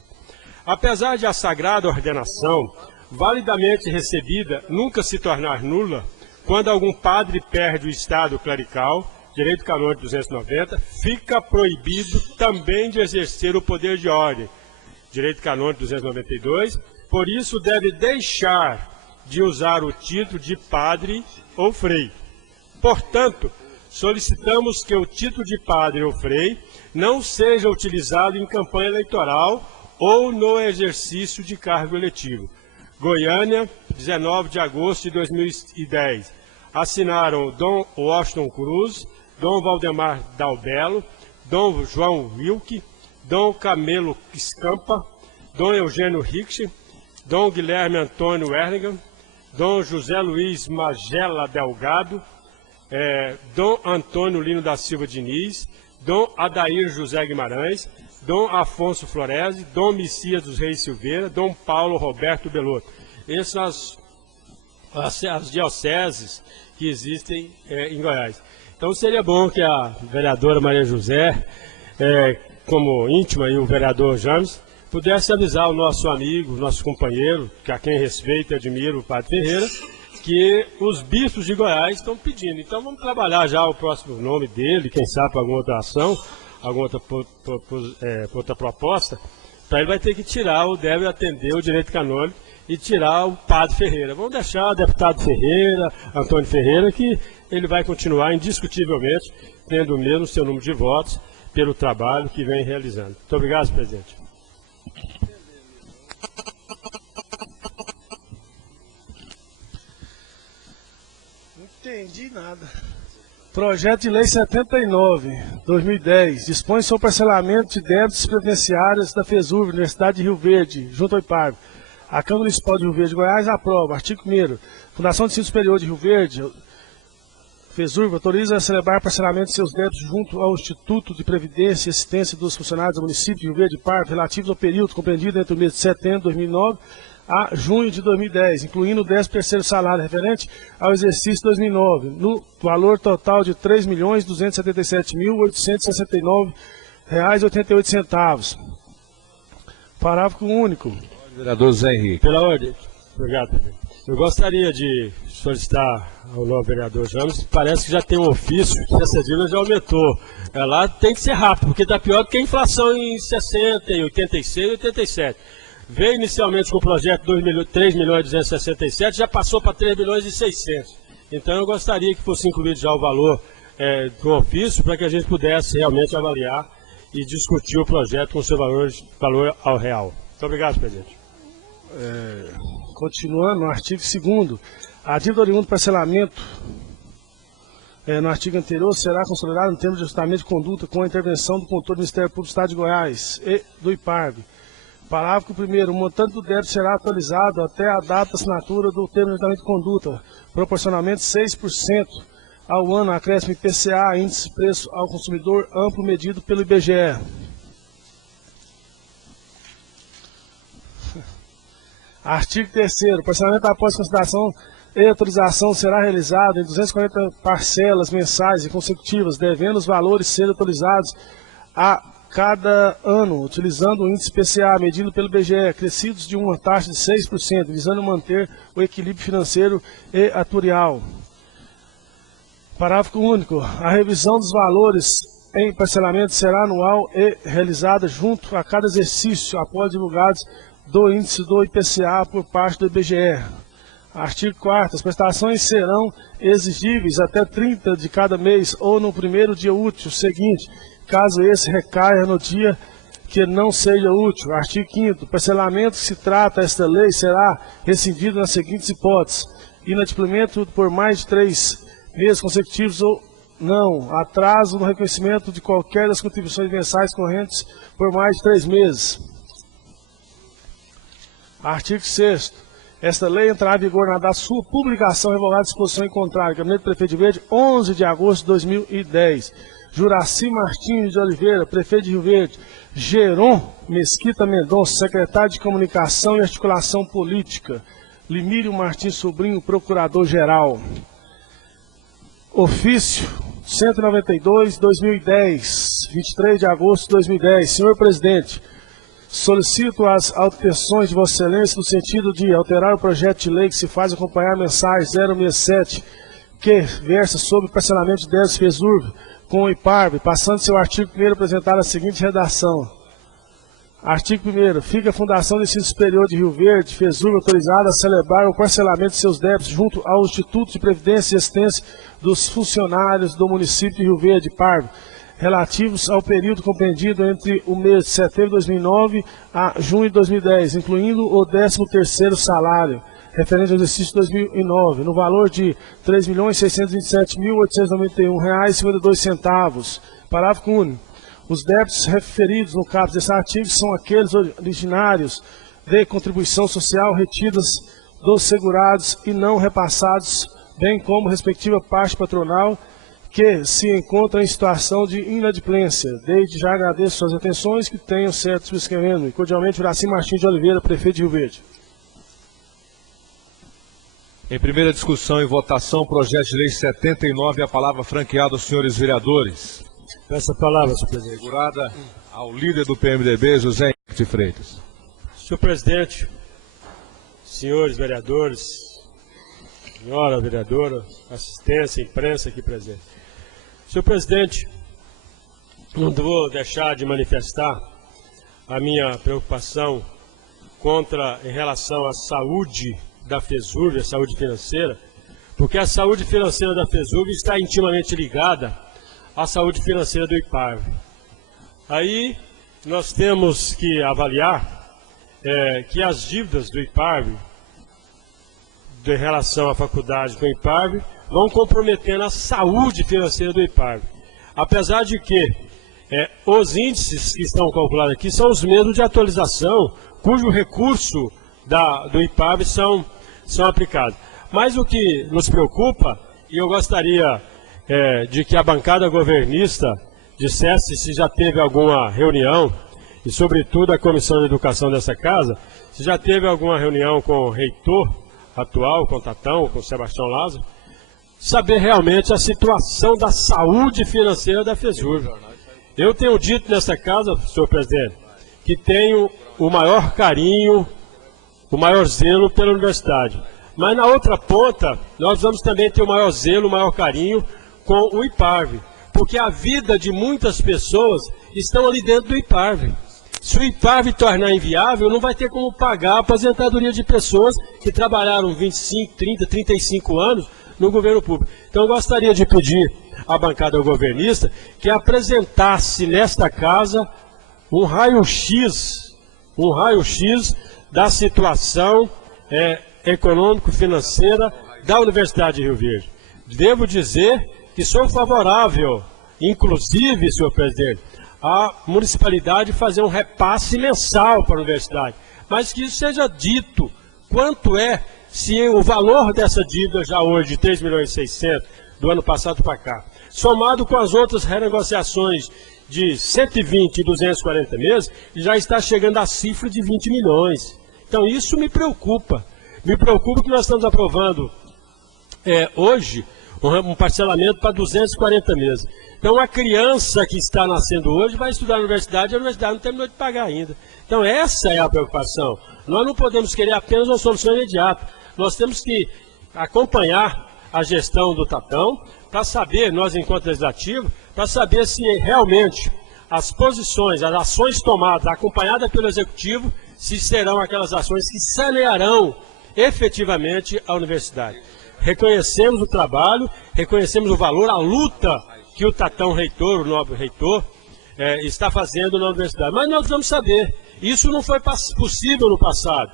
Apesar de a sagrada ordenação, validamente recebida, nunca se tornar nula, quando algum padre perde o estado clerical, direito canônico 290, fica proibido também de exercer o poder de ordem, direito canônico 292, por isso deve deixar de usar o título de padre ou frei. Portanto, solicitamos que o título de padre ou frei não seja utilizado em campanha eleitoral ou no exercício de cargo eletivo. Goiânia, 19 de agosto de 2010. Assinaram Dom Washington Cruz, Dom Valdemar Dalbello, Dom João Wilke, Dom Camelo Escampa, Dom Eugênio Rich, Dom Guilherme Antônio Erlingham, Dom José Luiz Magela Delgado, Dom Antônio Lino da Silva Diniz, Dom Adair José Guimarães, Dom Afonso Floresi, Dom Messias dos Reis Silveira, Dom Paulo Roberto Belotto. Essas são as dioceses que existem em Goiás. Então seria bom que a vereadora Maria José, como íntima, e o vereador James, pudesse avisar o nosso amigo, nosso companheiro, que a quem respeito e admiro, o Padre Ferreira, que os bispos de Goiás estão pedindo. Então vamos trabalhar já o próximo nome dele, quem sabe para alguma outra ação, alguma outra proposta, para ele vai ter que tirar, ou deve atender o direito canônico e tirar o Padre Ferreira. Vamos deixar o deputado Ferreira, Antônio Ferreira, que ele vai continuar indiscutivelmente tendo o mesmo seu número de votos pelo trabalho que vem realizando. Muito obrigado, presidente. Não entendi nada. Projeto de Lei 79/2010 dispõe sobre o parcelamento de débitos previdenciários da FESURB, Universidade de Rio Verde, junto ao IPARV. A Câmara Municipal de Rio Verde, Goiás, aprova. Artigo 1º. Fundação de Ensino Superior de Rio Verde, FESURB autoriza a celebrar parcelamento de seus débitos junto ao Instituto de Previdência e Assistência dos Funcionários do Município de Rio Verde Pardo relativos ao período compreendido entre o mês de setembro de 2009 a junho de 2010, incluindo o 13º salário referente ao exercício 2009, no valor total de R$ 3.277.869,88. Parágrafo único. Vereador Zé Henrique. Pela ordem. Obrigado, presidente. Eu gostaria de solicitar ao novo vereador James, parece que já tem um ofício, que essa dívida já aumentou. Lá tem que ser rápido, porque está pior do que a inflação em 60, em 86 e 87. Veio inicialmente com o projeto 3.267, já passou para 3.600.000. Então eu gostaria que fosse incluído já o valor do ofício, para que a gente pudesse realmente avaliar e discutir o projeto com seu valor ao real. Muito obrigado, presidente. Continuando, no artigo 2º, a dívida oriunda do parcelamento no artigo anterior será consolidada no termo de ajustamento de conduta com a intervenção do controle do Ministério Público do Estado de Goiás e do IPARB. Parágrafo 1º, o montante do débito será atualizado até a data da assinatura do termo de ajustamento de conduta, proporcionalmente 6% ao ano, acréscimo IPCA, índice de preço ao consumidor amplo medido pelo IBGE. Artigo 3º, o parcelamento após consideração e autorização será realizado em 240 parcelas mensais e consecutivas, devendo os valores ser atualizados a cada ano, utilizando o índice PCA medido pelo IBGE, crescidos de uma taxa de 6%, visando manter o equilíbrio financeiro e atuarial. Parágrafo único. A revisão dos valores em parcelamento será anual e realizada junto a cada exercício, após divulgados do índice do IPCA por parte do IBGE. Artigo 4º. As prestações serão exigíveis até 30 de cada mês ou no primeiro dia útil seguinte, caso esse recaia no dia que não seja útil. Artigo 5º. O parcelamento que se trata esta lei será rescindido nas seguintes hipóteses: inadimplemento por mais de 3 meses consecutivos ou não, atraso no reconhecimento de qualquer das contribuições mensais correntes por mais de 3 meses. Artigo 6º. Esta lei entrará em vigor na data de sua publicação, revogada a disposição em contrário. Gabinete do Prefeito de Rio Verde, 11 de agosto de 2010. Juraci Martins de Oliveira, Prefeito de Rio Verde. Geron Mesquita Mendonça, Secretário de Comunicação e Articulação Política. Limírio Martins Sobrinho, Procurador-Geral. Ofício 192/2010, 23 de agosto de 2010. Senhor Presidente, solicito as alterações de Vossa Excelência no sentido de alterar o projeto de lei que se faz acompanhar a mensagem 067, que versa sobre parcelamento de débitos FESURB com o IPARB, passando seu artigo 1º apresentar a seguinte redação. Artigo 1º. Fica a Fundação de Ensino Superior de Rio Verde, FESURB, autorizada a celebrar o parcelamento de seus débitos junto ao Instituto de Previdência e Assistência dos Funcionários do Município de Rio Verde, IPARB, relativos ao período compreendido entre o mês de setembro de 2009 a junho de 2010, incluindo o 13º salário, referente ao exercício de 2009, no valor de R$ 3.627.891,52. Parágrafo único. Os débitos referidos no caput desse artigo são aqueles originários de contribuição social retidas dos segurados e não repassados, bem como respectiva parte patronal que se encontra em situação de inadimplência. Desde já agradeço suas atenções, que tenham certo subscrevendo. E cordialmente, Juraci Martins de Oliveira, Prefeito de Rio Verde. Em primeira discussão e votação, projeto de lei 79, a palavra franqueada aos senhores vereadores. Peço a palavra, senhor presidente. Segurada ao líder do PMDB, José Henrique de Freitas. Senhor presidente, senhores vereadores, senhora vereadora, assistência, imprensa aqui presente. Senhor presidente, não vou deixar de manifestar a minha preocupação em relação à saúde da FESURB, a saúde financeira, porque a saúde financeira da FESURB está intimamente ligada à saúde financeira do IPARB. Aí nós temos que avaliar que as dívidas do IPARB, em relação à faculdade com o IPARB, vão comprometendo a saúde financeira do IPARB. Apesar de que os índices que estão calculados aqui são os mesmos de atualização, cujo recurso do IPARB são aplicados. Mas o que nos preocupa, e eu gostaria de que a bancada governista dissesse se já teve alguma reunião, e sobretudo a Comissão de Educação dessa casa, se já teve alguma reunião com o reitor atual, com o Tatão, com o Sebastião Lázaro, saber realmente a situação da saúde financeira da FESURV. Eu tenho dito nessa casa, senhor presidente, que tenho o maior carinho, o maior zelo pela universidade. Mas na outra ponta, nós vamos também ter o maior zelo, o maior carinho com o IPARV, porque a vida de muitas pessoas estão ali dentro do IPARV. Se o IPARV tornar inviável, não vai ter como pagar a aposentadoria de pessoas que trabalharam 25, 30, 35 anos no governo público. Então eu gostaria de pedir à bancada governista que apresentasse nesta casa um raio-x da situação econômico-financeira da Universidade de Rio Verde. Devo dizer que sou favorável, inclusive, senhor presidente, a municipalidade fazer um repasse mensal para a universidade, mas que isso seja dito quanto se o valor dessa dívida já hoje de 3.600.000 do ano passado para cá, somado com as outras renegociações de 120 e 240 meses, já está chegando à cifra de 20 milhões. Então isso me preocupa. Me preocupa que nós estamos aprovando hoje um parcelamento para 240 meses. Então a criança que está nascendo hoje vai estudar na universidade e a universidade não terminou de pagar ainda. Então essa é a preocupação. Nós não podemos querer apenas uma solução imediata. Nós temos que acompanhar a gestão do Tatão para saber, nós enquanto legislativo, para saber se realmente as posições, as ações tomadas, acompanhadas pelo Executivo, se serão aquelas ações que sanearão efetivamente a universidade. Reconhecemos o trabalho, reconhecemos o valor, a luta que o Tatão reitor, o nobre reitor, está fazendo na universidade. Mas nós vamos saber, isso não foi possível no passado.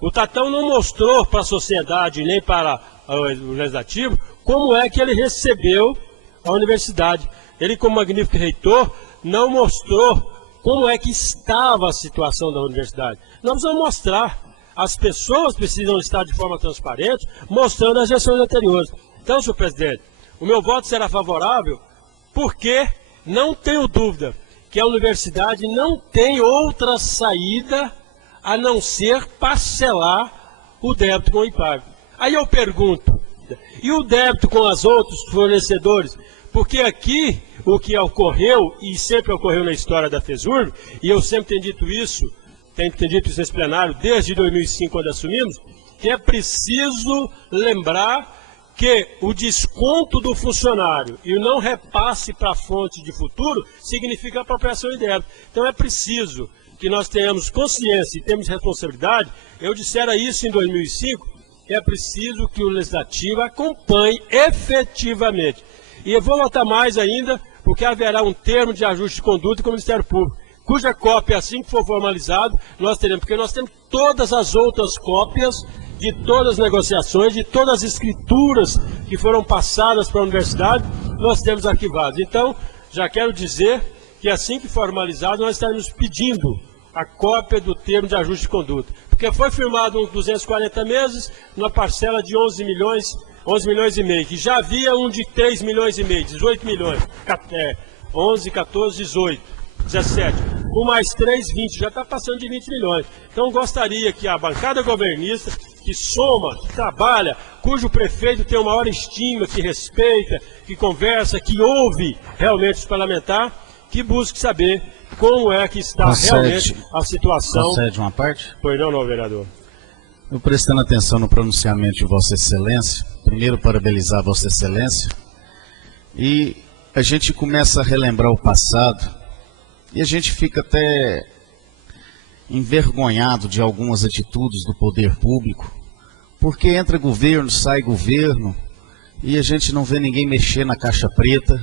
O Tatão não mostrou para a sociedade, nem para o legislativo, como é que ele recebeu a universidade. Ele, como magnífico reitor, não mostrou como é que estava a situação da universidade. Nós vamos mostrar. As pessoas precisam estar de forma transparente, mostrando as gestões anteriores. Então, senhor presidente, o meu voto será favorável, porque não tenho dúvida que a universidade não tem outra saída a não ser parcelar o débito com o IPARV. Aí eu pergunto, e o débito com os outros fornecedores? Porque aqui o que ocorreu, e sempre ocorreu na história da FESURV, e eu sempre tenho dito isso nesse plenário desde 2005, quando assumimos, que é preciso lembrar que o desconto do funcionário e o não repasse para a fonte de futuro significa apropriação de débito. Então é preciso que nós tenhamos consciência e temos responsabilidade. Eu dissera isso em 2005, que é preciso que o Legislativo acompanhe efetivamente. E eu vou notar mais ainda, porque haverá um termo de ajuste de conduta com o Ministério Público, cuja cópia, assim que for formalizado, nós teremos, porque nós temos todas as outras cópias de todas as negociações, de todas as escrituras que foram passadas para a universidade, nós temos arquivados. Então, já quero dizer que assim que formalizado, nós estaremos pedindo a cópia do termo de ajuste de conduta, porque foi firmado uns 240 meses, numa parcela de 11 milhões e meio, que já havia um de 3 milhões e meio, 18 milhões, 11, 14, 18. 17, com mais 3, 20, já está passando de 20 milhões. Então gostaria que a bancada governista, que soma, que trabalha, cujo prefeito tem uma maior estima, que respeita, que conversa, que ouve realmente os parlamentares, que busque saber como é que está realmente a situação. Concede uma parte? Pois não, vereador. Eu prestando atenção no pronunciamento de Vossa Excelência, primeiro parabenizar Vossa Excelência, e a gente começa a relembrar o passado, e a gente fica até envergonhado de algumas atitudes do poder público, porque entra governo, sai governo, e a gente não vê ninguém mexer na caixa preta.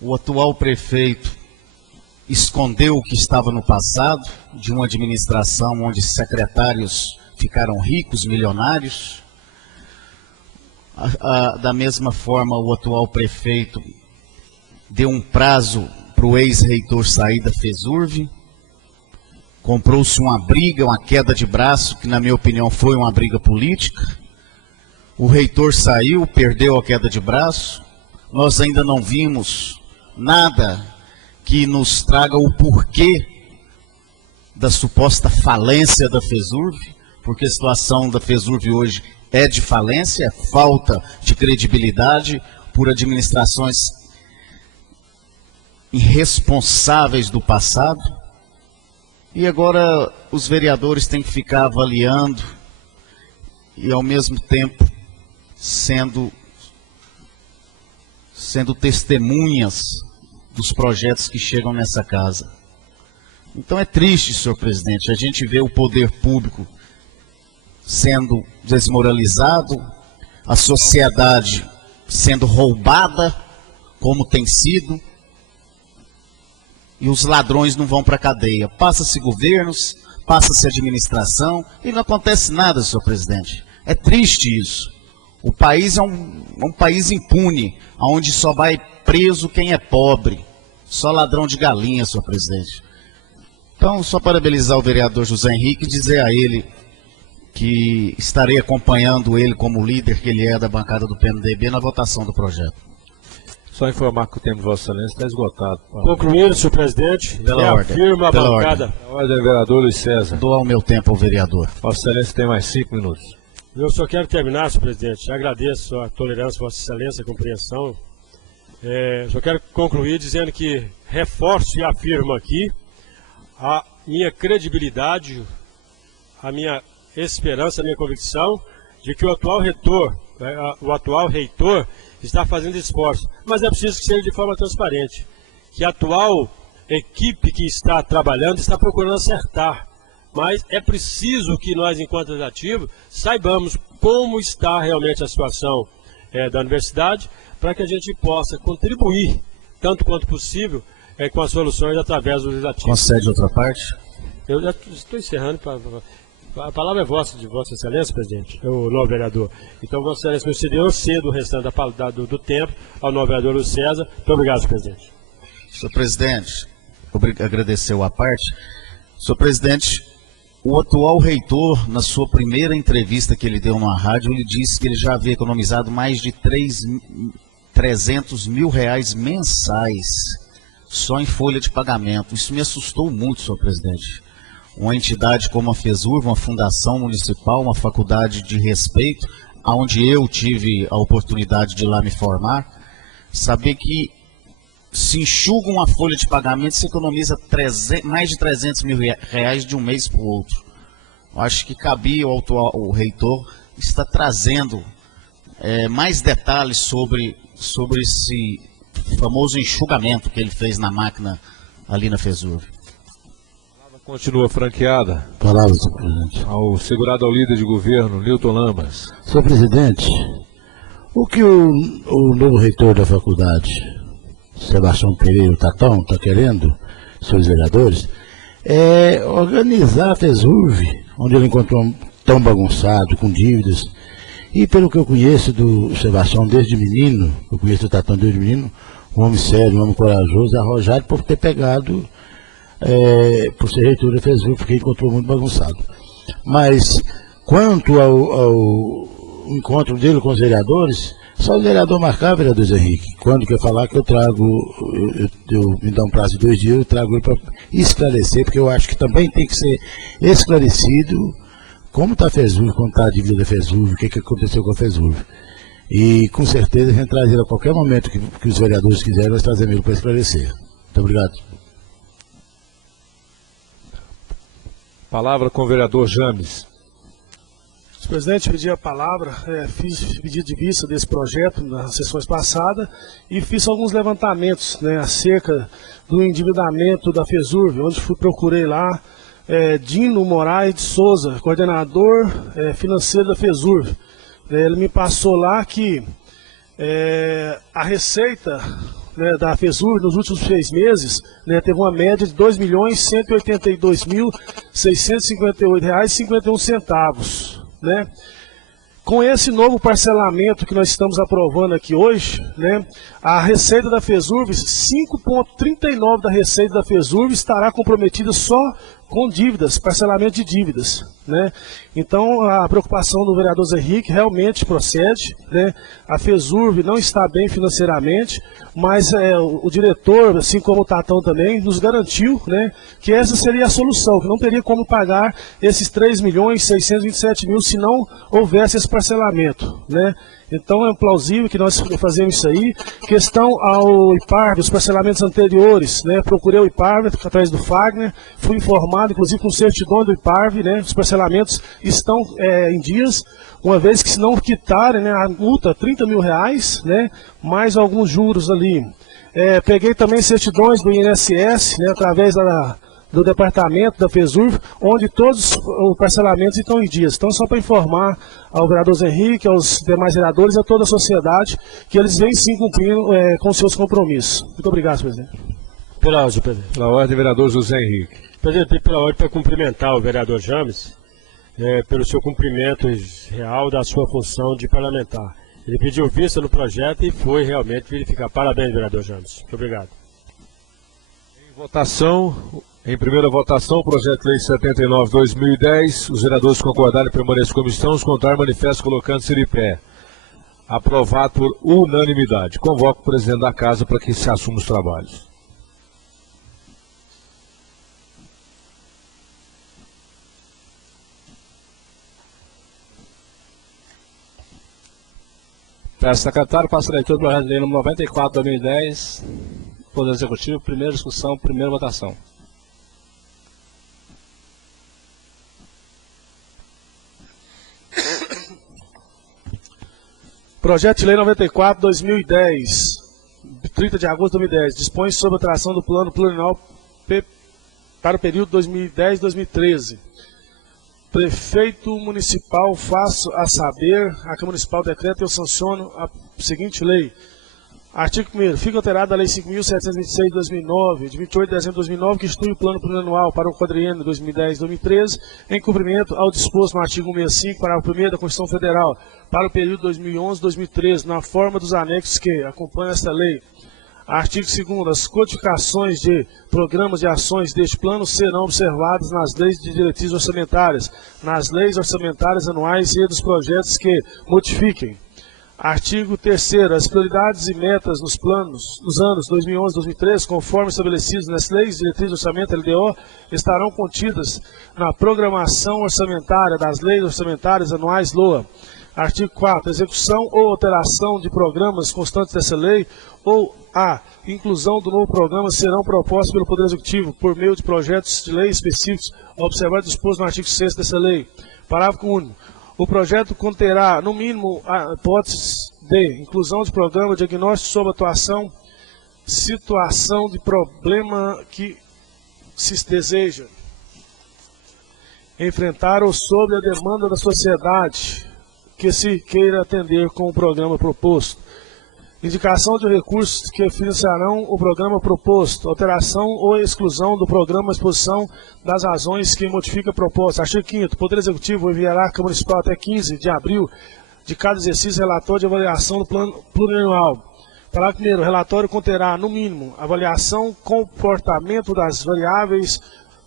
O atual prefeito escondeu o que estava no passado, de uma administração onde secretários ficaram ricos, milionários. Da mesma forma, o atual prefeito deu um prazo para o ex-reitor sair da FESURV, comprou-se uma briga, uma queda de braço, que na minha opinião foi uma briga política. O reitor saiu, perdeu a queda de braço, nós ainda não vimos nada que nos traga o porquê da suposta falência da FESURV, porque a situação da FESURV hoje é de falência, é falta de credibilidade por administrações irresponsáveis do passado. E agora os vereadores têm que ficar avaliando e ao mesmo tempo sendo testemunhas dos projetos que chegam nessa casa. Então é triste, senhor presidente, a gente vê o poder público sendo desmoralizado, a sociedade sendo roubada, como tem sido, e os ladrões não vão para a cadeia. Passa-se governos, passa-se administração, e não acontece nada, senhor presidente. É triste isso. O país é um país impune, onde só vai preso quem é pobre, só ladrão de galinha, senhor presidente. Então, só parabenizar o vereador José Henrique e dizer a ele que estarei acompanhando ele como líder que ele é da bancada do PMDB na votação do projeto. Só informar que o tempo de Vossa Excelência está esgotado. Concluindo, senhor presidente, reafirma a bancada. A ordem, vereador Luiz César. Dou o meu tempo ao vereador. Vossa Excelência tem mais 5 minutos. Eu só quero terminar, senhor presidente. Agradeço a tolerância, Vossa Excelência, a compreensão. Só quero concluir dizendo que reforço e afirmo aqui a minha credibilidade, a minha esperança, a minha convicção de que o atual reitor está fazendo esforço, mas é preciso que seja de forma transparente, que a atual equipe que está trabalhando está procurando acertar, mas é preciso que nós, enquanto legislativo, saibamos como está realmente a situação da universidade, para que a gente possa contribuir, tanto quanto possível, com as soluções através do legislativo. Concede outra parte? Eu já estou encerrando. A palavra é vossa, de Vossa Excelência, presidente, o novo vereador. Então, Vossa Excelência me cedeu, eu cedo o restante do tempo ao novo vereador Luiz César. Muito obrigado, senhor presidente. Senhor presidente, agradeceu a parte. Senhor presidente, o atual reitor, na sua primeira entrevista que ele deu na rádio, ele disse que ele já havia economizado mais de 300 mil reais mensais só em folha de pagamento. Isso me assustou muito, senhor presidente. Uma entidade como a FESURV, uma fundação municipal, uma faculdade de respeito, onde eu tive a oportunidade de ir lá me formar, saber que se enxuga uma folha de pagamento, se economiza mais de 300 mil reais de um mês para o outro. Eu acho que cabia o reitor estar trazendo mais detalhes sobre esse famoso enxugamento que ele fez na máquina ali na FESURV. Continua franqueada. Palavra, senhor presidente. Segurado ao líder de governo, Nilton Lamas. Senhor presidente, o que o novo reitor da faculdade, Sebastião Pereira Tatão, está querendo, senhores vereadores, é organizar a FESURV, onde ele encontrou tão bagunçado, com dívidas. E pelo que eu conheço do Sebastião desde menino, eu conheço o Tatão desde menino, um homem sério, um homem corajoso, arrojado por ter pegado, por ser reitor da FESURV, porque encontrou muito bagunçado. Mas, quanto ao encontro dele com os vereadores, só o vereador marcar, vereador Zé Henrique. Quando quer falar que eu trago, me dá um prazo de 2 dias, eu trago ele para esclarecer, porque eu acho que também tem que ser esclarecido como está a FESURV, como está a dívida da FESURV, o que aconteceu com a FESURV. E com certeza a gente traz ele a qualquer momento que os vereadores quiserem, nós trazemos ele para esclarecer. Muito obrigado. Palavra com o vereador James. Senhor presidente, pedi a palavra, fiz pedido de vista desse projeto nas sessões passadas e fiz alguns levantamentos acerca do endividamento da FESURV, onde procurei lá Dino Moraes de Souza, coordenador financeiro da FESURV. Ele me passou lá que a receita da FESURV nos últimos 6 meses teve uma média de R$ 2.182.658,51. Com esse novo parcelamento que nós estamos aprovando aqui hoje, A receita da FESURB, 5,39% da receita da FESURB estará comprometida só com dívidas, parcelamento de dívidas, né? Então, a preocupação do vereador Zé Henrique realmente procede, né? A FESURB não está bem financeiramente, mas o diretor, assim como o Tatão também, nos garantiu, né, que essa seria a solução, que não teria como pagar esses 3.627.000 se não houvesse esse parcelamento, né? Então é plausível que nós fazemos isso aí. Questão ao IPARV, os parcelamentos anteriores, né? Procurei o IPARV através do Fagner, fui informado, inclusive com certidão do IPARV, né? Os parcelamentos estão em dias, uma vez que se não quitarem, né, a multa R$30 mil, né? Mais alguns juros ali. Peguei também certidões do INSS, né? Através do departamento da FESURB, onde todos os parcelamentos estão em dias. Então, só para informar ao vereador Zé Henrique, aos demais vereadores e a toda a sociedade, que eles vêm sim cumprindo com seus compromissos. Muito obrigado, senhor presidente. Pela ordem, presidente. Pela ordem, vereador José Henrique. Presidente, pela ordem para cumprimentar o vereador James pelo seu cumprimento real da sua função de parlamentar. Ele pediu vista no projeto e foi realmente verificar. Parabéns, vereador James. Muito obrigado. Em votação, em primeira votação, o projeto de lei 79/2010. Os vereadores concordaram e permanecem como estão. Os contrários manifestam colocando-se de pé. Aprovado por unanimidade. Convoco o presidente da casa para que se assuma os trabalhos. Peço secretário, passo a leitura do projeto de lei número 94/2010, Poder Executivo, primeira discussão, primeira votação. Projeto de lei 94/2010, 30 de agosto de 2010, dispõe sobre a alteração do plano plurianual para o período 2010-2013. Prefeito municipal, faço a saber, a Câmara Municipal decreta e eu sanciono a seguinte lei. Artigo 1º. Fica alterada a Lei 5.726 de 2009, de 28 de dezembro de 2009, que institui o plano plurianual para o quadriênio 2010-2013, em cumprimento ao disposto no artigo 165, parágrafo 1º da Constituição Federal, para o período 2011-2013, na forma dos anexos que acompanham esta lei. Artigo 2º. As codificações de programas de ações deste plano serão observadas nas leis de diretrizes orçamentárias, nas leis orçamentárias anuais e dos projetos que modifiquem. Artigo 3º. As prioridades e metas nos planos dos anos 2011 e 2013, conforme estabelecidos nas leis de diretrizes de orçamento LDO, estarão contidas na programação orçamentária das leis orçamentárias anuais LOA. Artigo 4º. Execução ou alteração de programas constantes dessa lei ou a inclusão do novo programa serão propostas pelo Poder Executivo por meio de projetos de lei específicos, observado o disposto no artigo 6º dessa lei. Parágrafo único. O projeto conterá, no mínimo, a hipótese de inclusão de programa de diagnóstico sobre atuação, situação de problema que se deseja enfrentar ou sobre a demanda da sociedade que se queira atender com o programa proposto. Indicação de recursos que financiarão o programa proposto. Alteração ou exclusão do programa, exposição das razões que modifica a proposta. Artigo 5º. O Poder Executivo enviará à Câmara Municipal até 15 de abril de cada exercício relatório de avaliação do plano plurianual. Parágrafo 1º. O relatório conterá, no mínimo, avaliação, comportamento das variáveis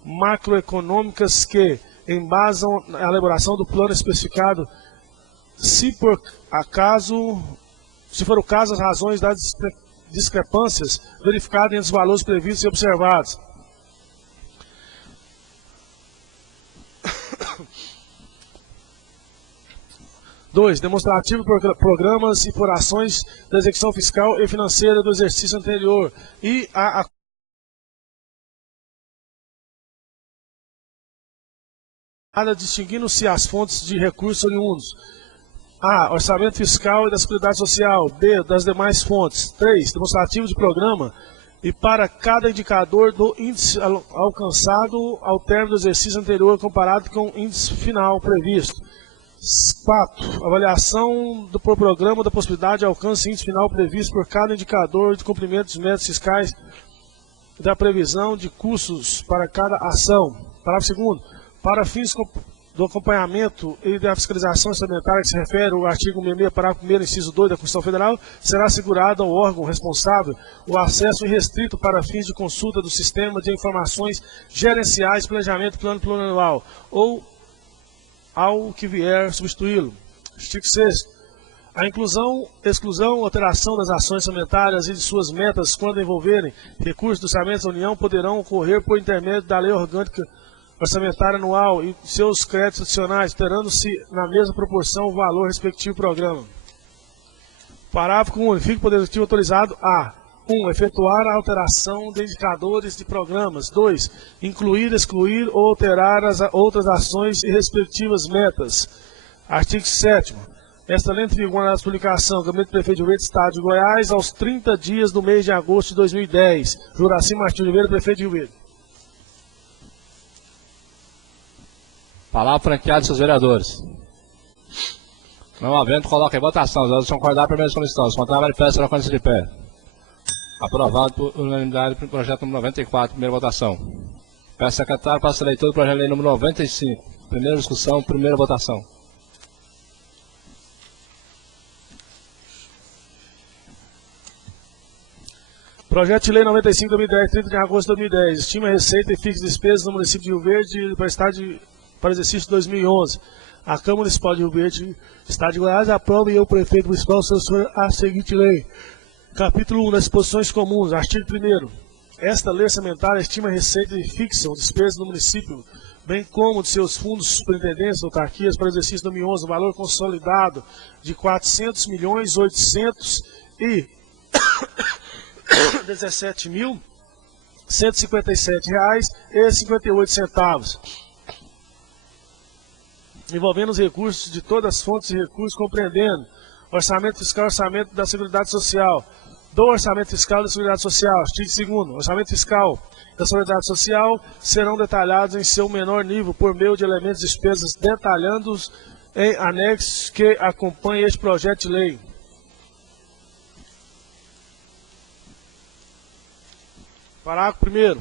macroeconômicas que embasam a elaboração do plano especificado, se for o caso, as razões das discrepâncias verificadas entre os valores previstos e observados. Dois, demonstrativo por programas e por ações da execução fiscal e financeira do exercício anterior. E distinguindo-se as fontes de recursos oriundos. A. Orçamento fiscal e da Seguridade Social. B. Das demais fontes. 3. Demonstrativo de programa e para cada indicador do índice alcançado ao término do exercício anterior comparado com o índice final previsto. 4. Avaliação por programa da possibilidade de alcance índice final previsto por cada indicador de cumprimento dos métodos fiscais e da previsão de custos para cada ação. Parágrafo 2º. Para fins do acompanhamento e da fiscalização orçamentária que se refere ao artigo 66, parágrafo 1º, inciso 2 da Constituição Federal, será assegurado ao órgão responsável o acesso irrestrito para fins de consulta do sistema de informações gerenciais, planejamento, plano plurianual, ou ao que vier substituí-lo. Artigo 6º. A inclusão, exclusão, alteração das ações orçamentárias e de suas metas quando envolverem recursos do orçamento da União poderão ocorrer por intermédio da Lei Orgânica Orçamentária Anual e seus créditos adicionais, alterando-se na mesma proporção o valor respectivo do programa. Parágrafo único. Fica o Poder Executivo autorizado a 1. Efetuar a alteração de indicadores de programas. 2. Incluir, excluir ou alterar as outras ações e respectivas metas. Artigo 7º. Esta lei entra em vigor na publicação do Gabinete do Prefeito de Rio Verde, Estado de Goiás, aos 30 dias do mês de agosto de 2010. Juraci Martins Oliveira, Prefeito de Rio Verde. Palavra franqueada de seus vereadores. Não havendo, coloca em votação. Os vereadores concordar primeira comissão. Se contar, manifesta será condição de pé. Aprovado por unanimidade o projeto número 94, primeira votação. Peço secretário para a leitura do projeto de lei número 95. Primeira discussão, primeira votação. Projeto de Lei 95/2010, 30 de agosto de 2010. Estima receita e fixa despesas no município de Rio Verde para o exercício de 2011. A Câmara Municipal de Rio Verde, Estado de Goiás, aprova e eu, Prefeito Municipal, sanciona a seguinte lei. Capítulo 1 das disposições comuns. Artigo 1º. Esta lei orçamentária estima receita e fixa despesas no município, bem como de seus fundos, superintendências, autarquias para o exercício de 2011, no valor consolidado de R$ 400.817.157,58, envolvendo os recursos de todas as fontes de recursos, compreendendo orçamento fiscal e orçamento da Seguridade Social, do orçamento fiscal da Seguridade Social. Artigo 2º. Orçamento fiscal da Seguridade Social serão detalhados em seu menor nível por meio de elementos de despesas, detalhando-os em anexos que acompanhem este projeto de lei. Parágrafo 1º.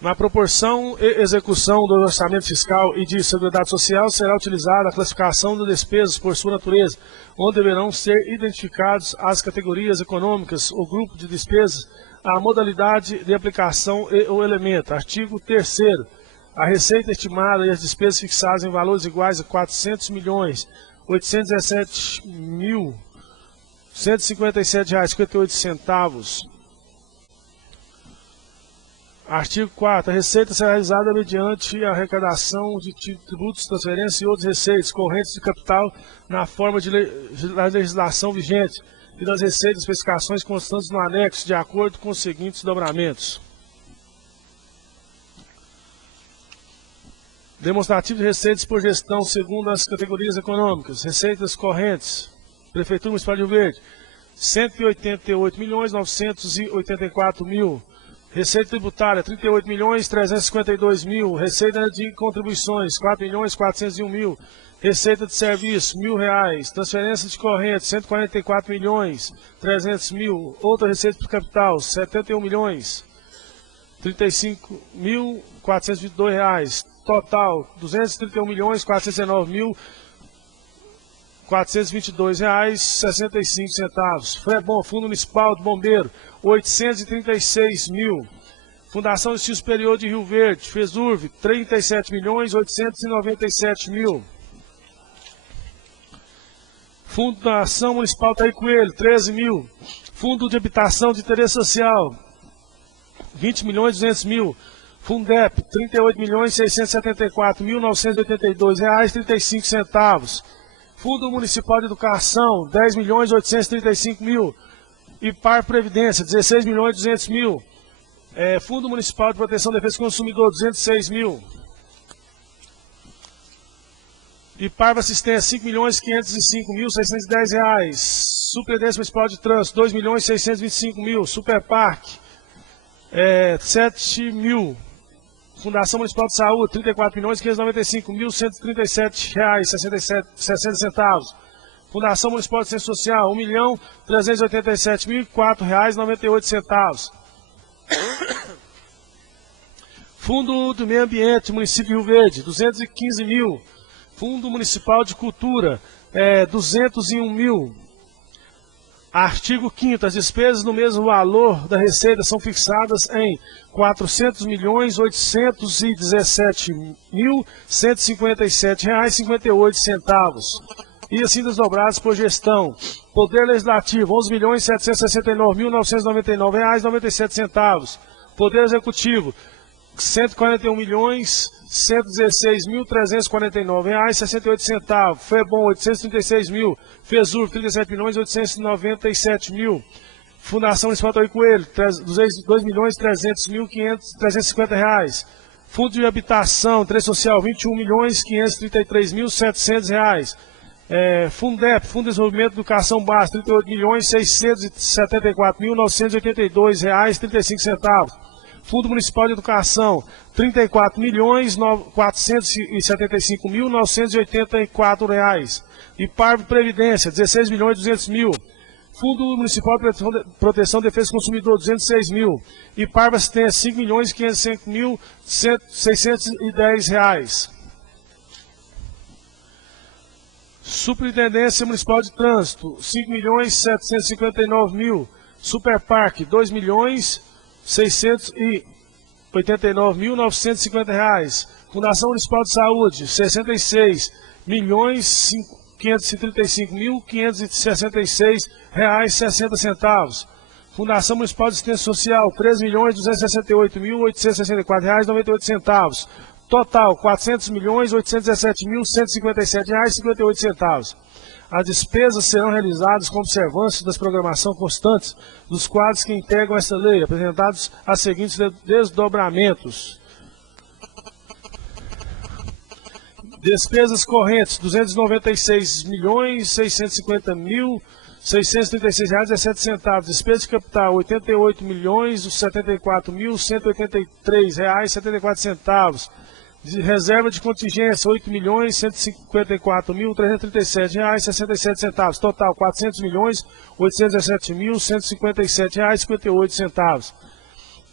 Na proporção e execução do orçamento fiscal e de seguridade social, será utilizada a classificação de despesas por sua natureza, onde deverão ser identificados as categorias econômicas, o grupo de despesas, a modalidade de aplicação e o elemento. Artigo 3º. A receita estimada e as despesas fixadas em valores iguais a R$ 400.817.157,58. Artigo 4º. A receita será realizada mediante a arrecadação de tributos, transferências e outras receitas correntes de capital na forma da legislação vigente e das receitas e especificações constantes no anexo, de acordo com os seguintes dobramentos. Demonstrativo de receitas por gestão segundo as categorias econômicas. Receitas correntes. Prefeitura Municipal de Rio Verde, R$ 188.984.000. Receita tributária, R$ 38.352.000. Receita de contribuições, R$ 4.401.000. Receita de serviço, R$ 1.000. Transferência de corrente, R$ 144.300.000. Outra receita por capital, R$ 71.035.422. Total, R$ 231.419.422,65. FREBOM, Fundo Municipal de Bombeiro, R$ 836.000. Fundação de Ensino Superior de Rio Verde, FESURV, R$ 37.897.000. Fundação Municipal Taí Coelho, R$ 13.000. Fundo de Habitação de Interesse Social, R$ 20.200.000. Fundep, R$ 38.674.982,35. Fundo Municipal de Educação, R$ 10.835.000. IPAR Previdência, R$ 16.200.000. Fundo Municipal de Proteção e Defesa do Consumidor, R$ 206.000. IPAR Assistência, R$ 5.505.610. Superintendência Municipal de Trânsito, R$ 2.625.000. Superparque, R$ 7.000. Fundação Municipal de Saúde, R$ 34.595.137,60. Fundação Municipal de Ciência Social, R$ 1.387.004,98. Fundo do Meio Ambiente, município Rio Verde, 215 mil. Fundo Municipal de Cultura, 201 mil. Artigo 5º, as despesas no mesmo valor da receita são fixadas em R$ 400.857.157,58. E assim desdobrados por gestão. Poder Legislativo, R$ 11.769.999,97. Poder Executivo, R$ 141.116.349,68. FEBOM, R$ 836.000. FESUR, R$ 37.897.000. Fundação Municipal Tauí Coelho, R$ 2.300.350. Fundo de Habitação, Direito Social, R$ 21.533.700. Fundep, Fundo de Desenvolvimento de Educação Básica, R$ 38.674.982,35. Fundo Municipal de Educação, R$ 34.475.984. IPARV Previdência, R$ 16.200.000. Fundo Municipal de Proteção e Defesa do Consumidor, R$ 206 mil. IPARV Assistência, R$ 5.505.610. Superintendência Municipal de Trânsito, R$ 5.759.000. Superparque, R$ 2.689.950. Fundação Municipal de Saúde, R$ 66.535.566,60. Fundação Municipal de Assistência Social, R$ 3.268.864,98. Total, R$ 400.817.157,58. As despesas serão realizadas com observância das programações constantes dos quadros que integram esta lei, apresentados a seguintes desdobramentos. Despesas correntes, R$ 296.650.636,17. Despesas de capital, R$ 88.074.183,74. Reserva de contingência, R$ 8.154.337,67. Total, R$ 400.817.157,58.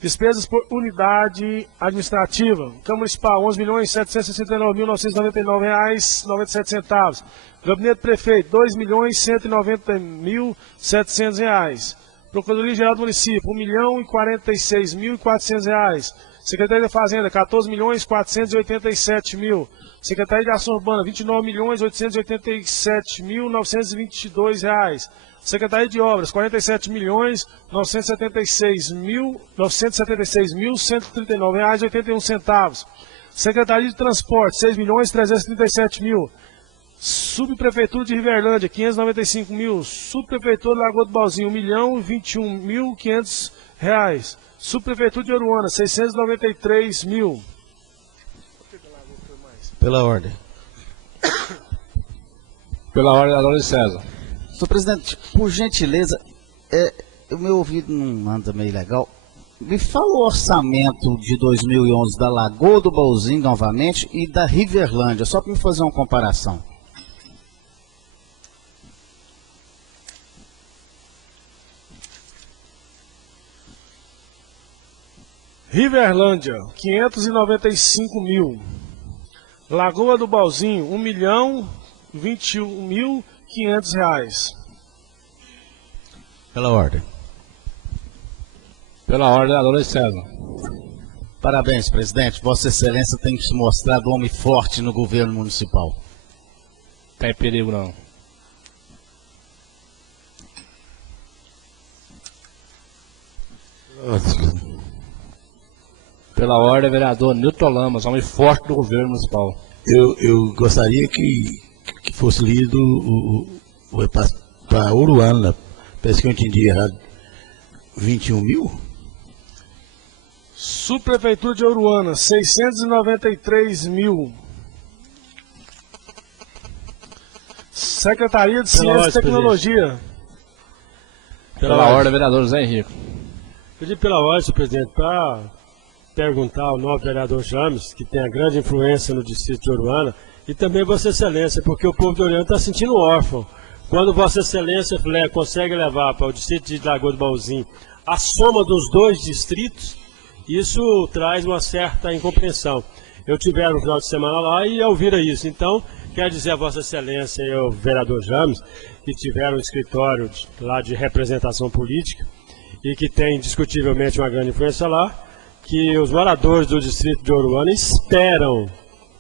Despesas por unidade administrativa. Câmara Municipal, R$ 11.769.999,97. Gabinete Prefeito, R$ 2.190.700. Procuradoria-Geral do Município, R$ 1.046.400. Secretaria da Fazenda, R$ 14.487.000. Secretaria de Ação Urbana, R$ 29.887.922. Secretaria de Obras, R$ 47.976.139,81. Secretaria de Transporte, R$ 6.337.000. Subprefeitura de Riverlândia, R$ 595.000. Subprefeitura de Lagoa do Balzinho, R$ 1.021.500. Subprefeitura de Oruana, R$ 693.000. Pela ordem. Pela ordem da Dona César. Senhor presidente, por gentileza, o meu ouvido não anda meio legal. Me fala o orçamento de 2011 da Lagoa do Balzinho novamente e da Riverlândia, só para me fazer uma comparação. Riverlândia, R$ 595.000. Lagoa do Balzinho, R$ 1.021.500. Pela ordem. Pela ordem da Dona César. Parabéns, presidente. Vossa Excelência tem se mostrado homem forte no governo municipal. Tem perigo não. Pela ordem, vereador Nilton Lamas, homem forte do governo municipal. Eu gostaria que fosse lido para Uruana. Parece que eu entendi errado. 21 mil? Subprefeitura de Oruana, 693.000. Secretaria de Ciência e Tecnologia. Pela ordem, vereador José Henrique. Pedi pela ordem, senhor presidente, para perguntar ao novo vereador James, que tem a grande influência no distrito de Oruana, e também Vossa Excelência, porque o povo de Oruana está sentindo órfão. Quando Vossa Excelência consegue levar para o distrito de Lagoa do Balzinho a soma dos dois distritos, Isso traz uma certa incompreensão. Eu tive no final de semana lá e ouvira isso. Então, quero dizer a Vossa Excelência e ao vereador James, que tiveram um escritório lá de representação política e que tem indiscutivelmente uma grande influência lá, que os moradores do distrito de Oruana esperam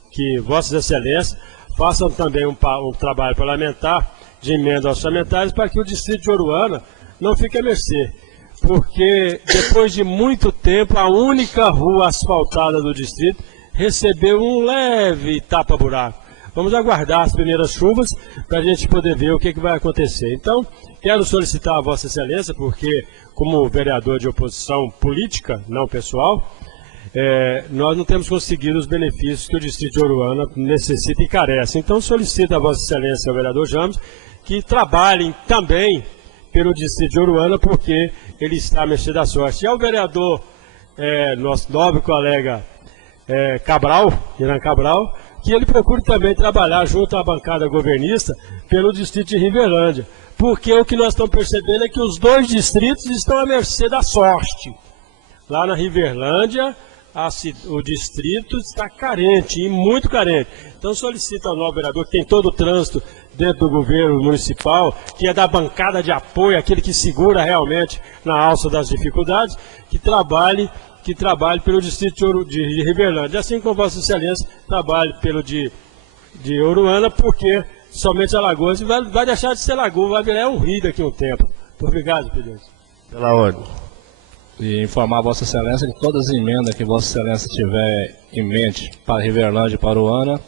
que Vossas Excelências façam também um trabalho parlamentar de emendas orçamentárias para que o distrito de Oruana não fique à mercê. Porque depois de muito tempo, a única rua asfaltada do distrito recebeu um leve tapa-buraco. Vamos aguardar as primeiras chuvas para a gente poder ver o que vai acontecer. Então, quero solicitar a Vossa Excelência, porque como vereador de oposição política, não pessoal, nós não temos conseguido os benefícios que o distrito de Oruana necessita e carece. Então, solicito a Vossa Excelência, ao vereador James, que trabalhem também pelo distrito de Oruana, porque ele está à mercê da sorte. E ao vereador, nosso nobre colega Irã Cabral, que ele procure também trabalhar junto à bancada governista pelo distrito de Riverlândia, porque o que nós estamos percebendo é que os dois distritos estão à mercê da sorte. Lá na Riverlândia, o distrito está carente, e muito carente. Então solicito ao novo vereador, que tem todo o trânsito dentro do governo municipal, que é da bancada de apoio, aquele que segura realmente na alça das dificuldades, que trabalhe pelo distrito de Riverlândia, assim como Vossa Excelência trabalhe pelo de Oruana, porque somente Alagoas vai deixar de ser lagoa, vai virar um rio daqui a um tempo. Muito obrigado, presidente. Pela ordem. E informar a Vossa Excelência que todas as emendas que Vossa Excelência tiver em mente para Riverlândia e para Oruana,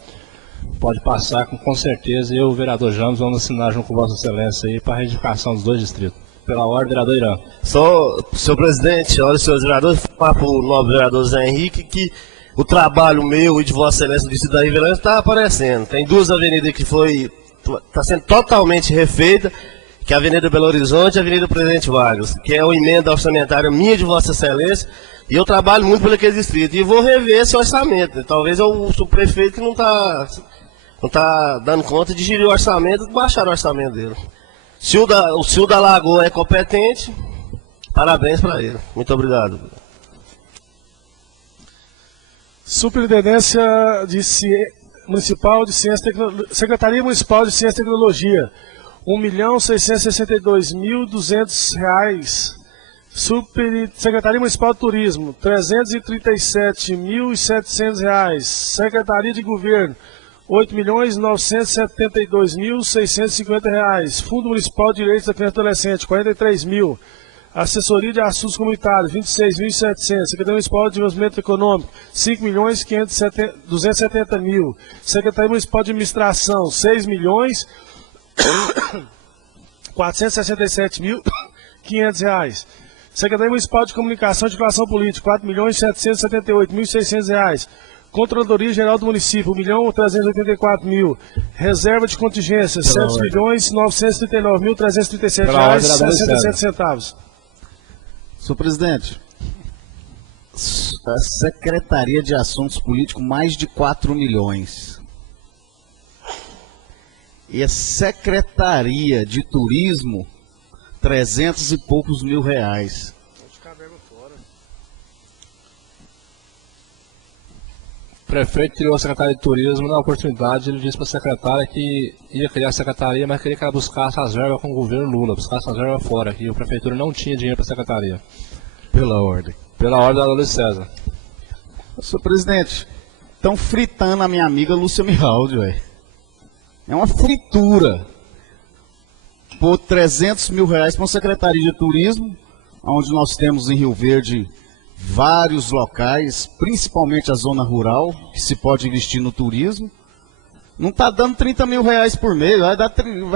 pode passar com certeza, eu e o vereador James vamos assinar junto com Vossa Excelência aí para a reedificação dos dois distritos. Pela ordem, vereador Irã. Senhor presidente, olha, senhores vereadores, falar para o nobre vereador Zé Henrique que o trabalho meu e de Vossa Excelência do distrito da Riverlândia está aparecendo. Tem duas avenidas que está sendo totalmente refeita, que é a Avenida Belo Horizonte e a Avenida Presidente Vargas, que é uma emenda orçamentária minha de Vossa Excelência, e eu trabalho muito por aquele distrito, e vou rever esse orçamento. Talvez o subprefeito que não está dando conta de gerir o orçamento, baixar o orçamento dele. Se o senhor da Lagoa é competente, parabéns para ele. Muito obrigado. Superintendência Municipal de Ciência e Tecnologia, Secretaria Municipal de Ciência e Tecnologia, R$ 1.662.200. Secretaria Municipal de Turismo, R$ 337.700. Secretaria de Governo, R$ 8.972.650. Fundo Municipal de Direitos da Criança e Adolescente, R$ 43.000. Assessoria de Assuntos Comunitários, R$ 26.700. Secretaria Municipal de Desenvolvimento Econômico, R$ 5.270.000. Secretaria Municipal de Administração, R$ 6.467.500. Secretaria Municipal de Comunicação e Articulação Política, R$ 4.778.600. Controladoria Geral do Município, R$ 1.384.000. Reserva de contingência, R$ 7.939.337,67. Senhor presidente, a Secretaria de Assuntos Políticos, mais de 4 milhões. E a Secretaria de Turismo, 300 e poucos mil reais. O prefeito criou a Secretaria de Turismo, na oportunidade ele disse para a secretária que ia criar a secretaria, mas queria que ela buscasse as verbas com o governo Lula, buscasse as verbas fora, que a prefeitura não tinha dinheiro para a secretaria. Pela ordem. Pela ordem da Luiz César. Senhor presidente, estão fritando a minha amiga Lúcia Miraldi, velho. É uma fritura. Por 300 mil reais para uma Secretaria de Turismo, onde nós temos em Rio Verde vários locais, principalmente a zona rural, que se pode investir no turismo. Não está dando 30 mil reais por mês, vai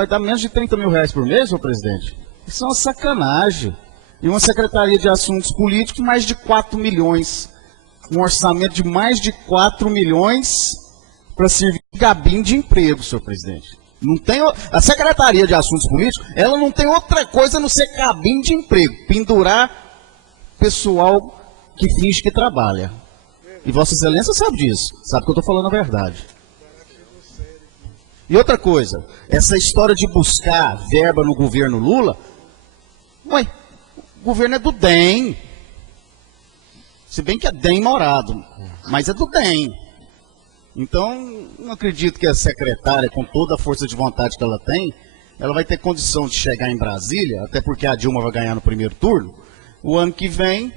dar menos de 30 mil reais por mês, senhor presidente? Isso é uma sacanagem. E uma Secretaria de Assuntos Políticos, mais de 4 milhões. Um orçamento de mais de 4 milhões para servir de gabinho de emprego, senhor presidente. Não tem, a Secretaria de Assuntos Políticos, ela não tem outra coisa a não ser cabine de emprego, pendurar pessoal que finge que trabalha. E Vossa Excelência sabe disso, sabe que eu estou falando a verdade. E outra coisa, essa história de buscar verba no governo Lula, ué, o governo é do DEM. Se bem que é DEM morado, mas é do DEM. Então, não acredito que a secretária, com toda a força de vontade que ela tem, ela vai ter condição de chegar em Brasília, até porque a Dilma vai ganhar no primeiro turno, o ano que vem,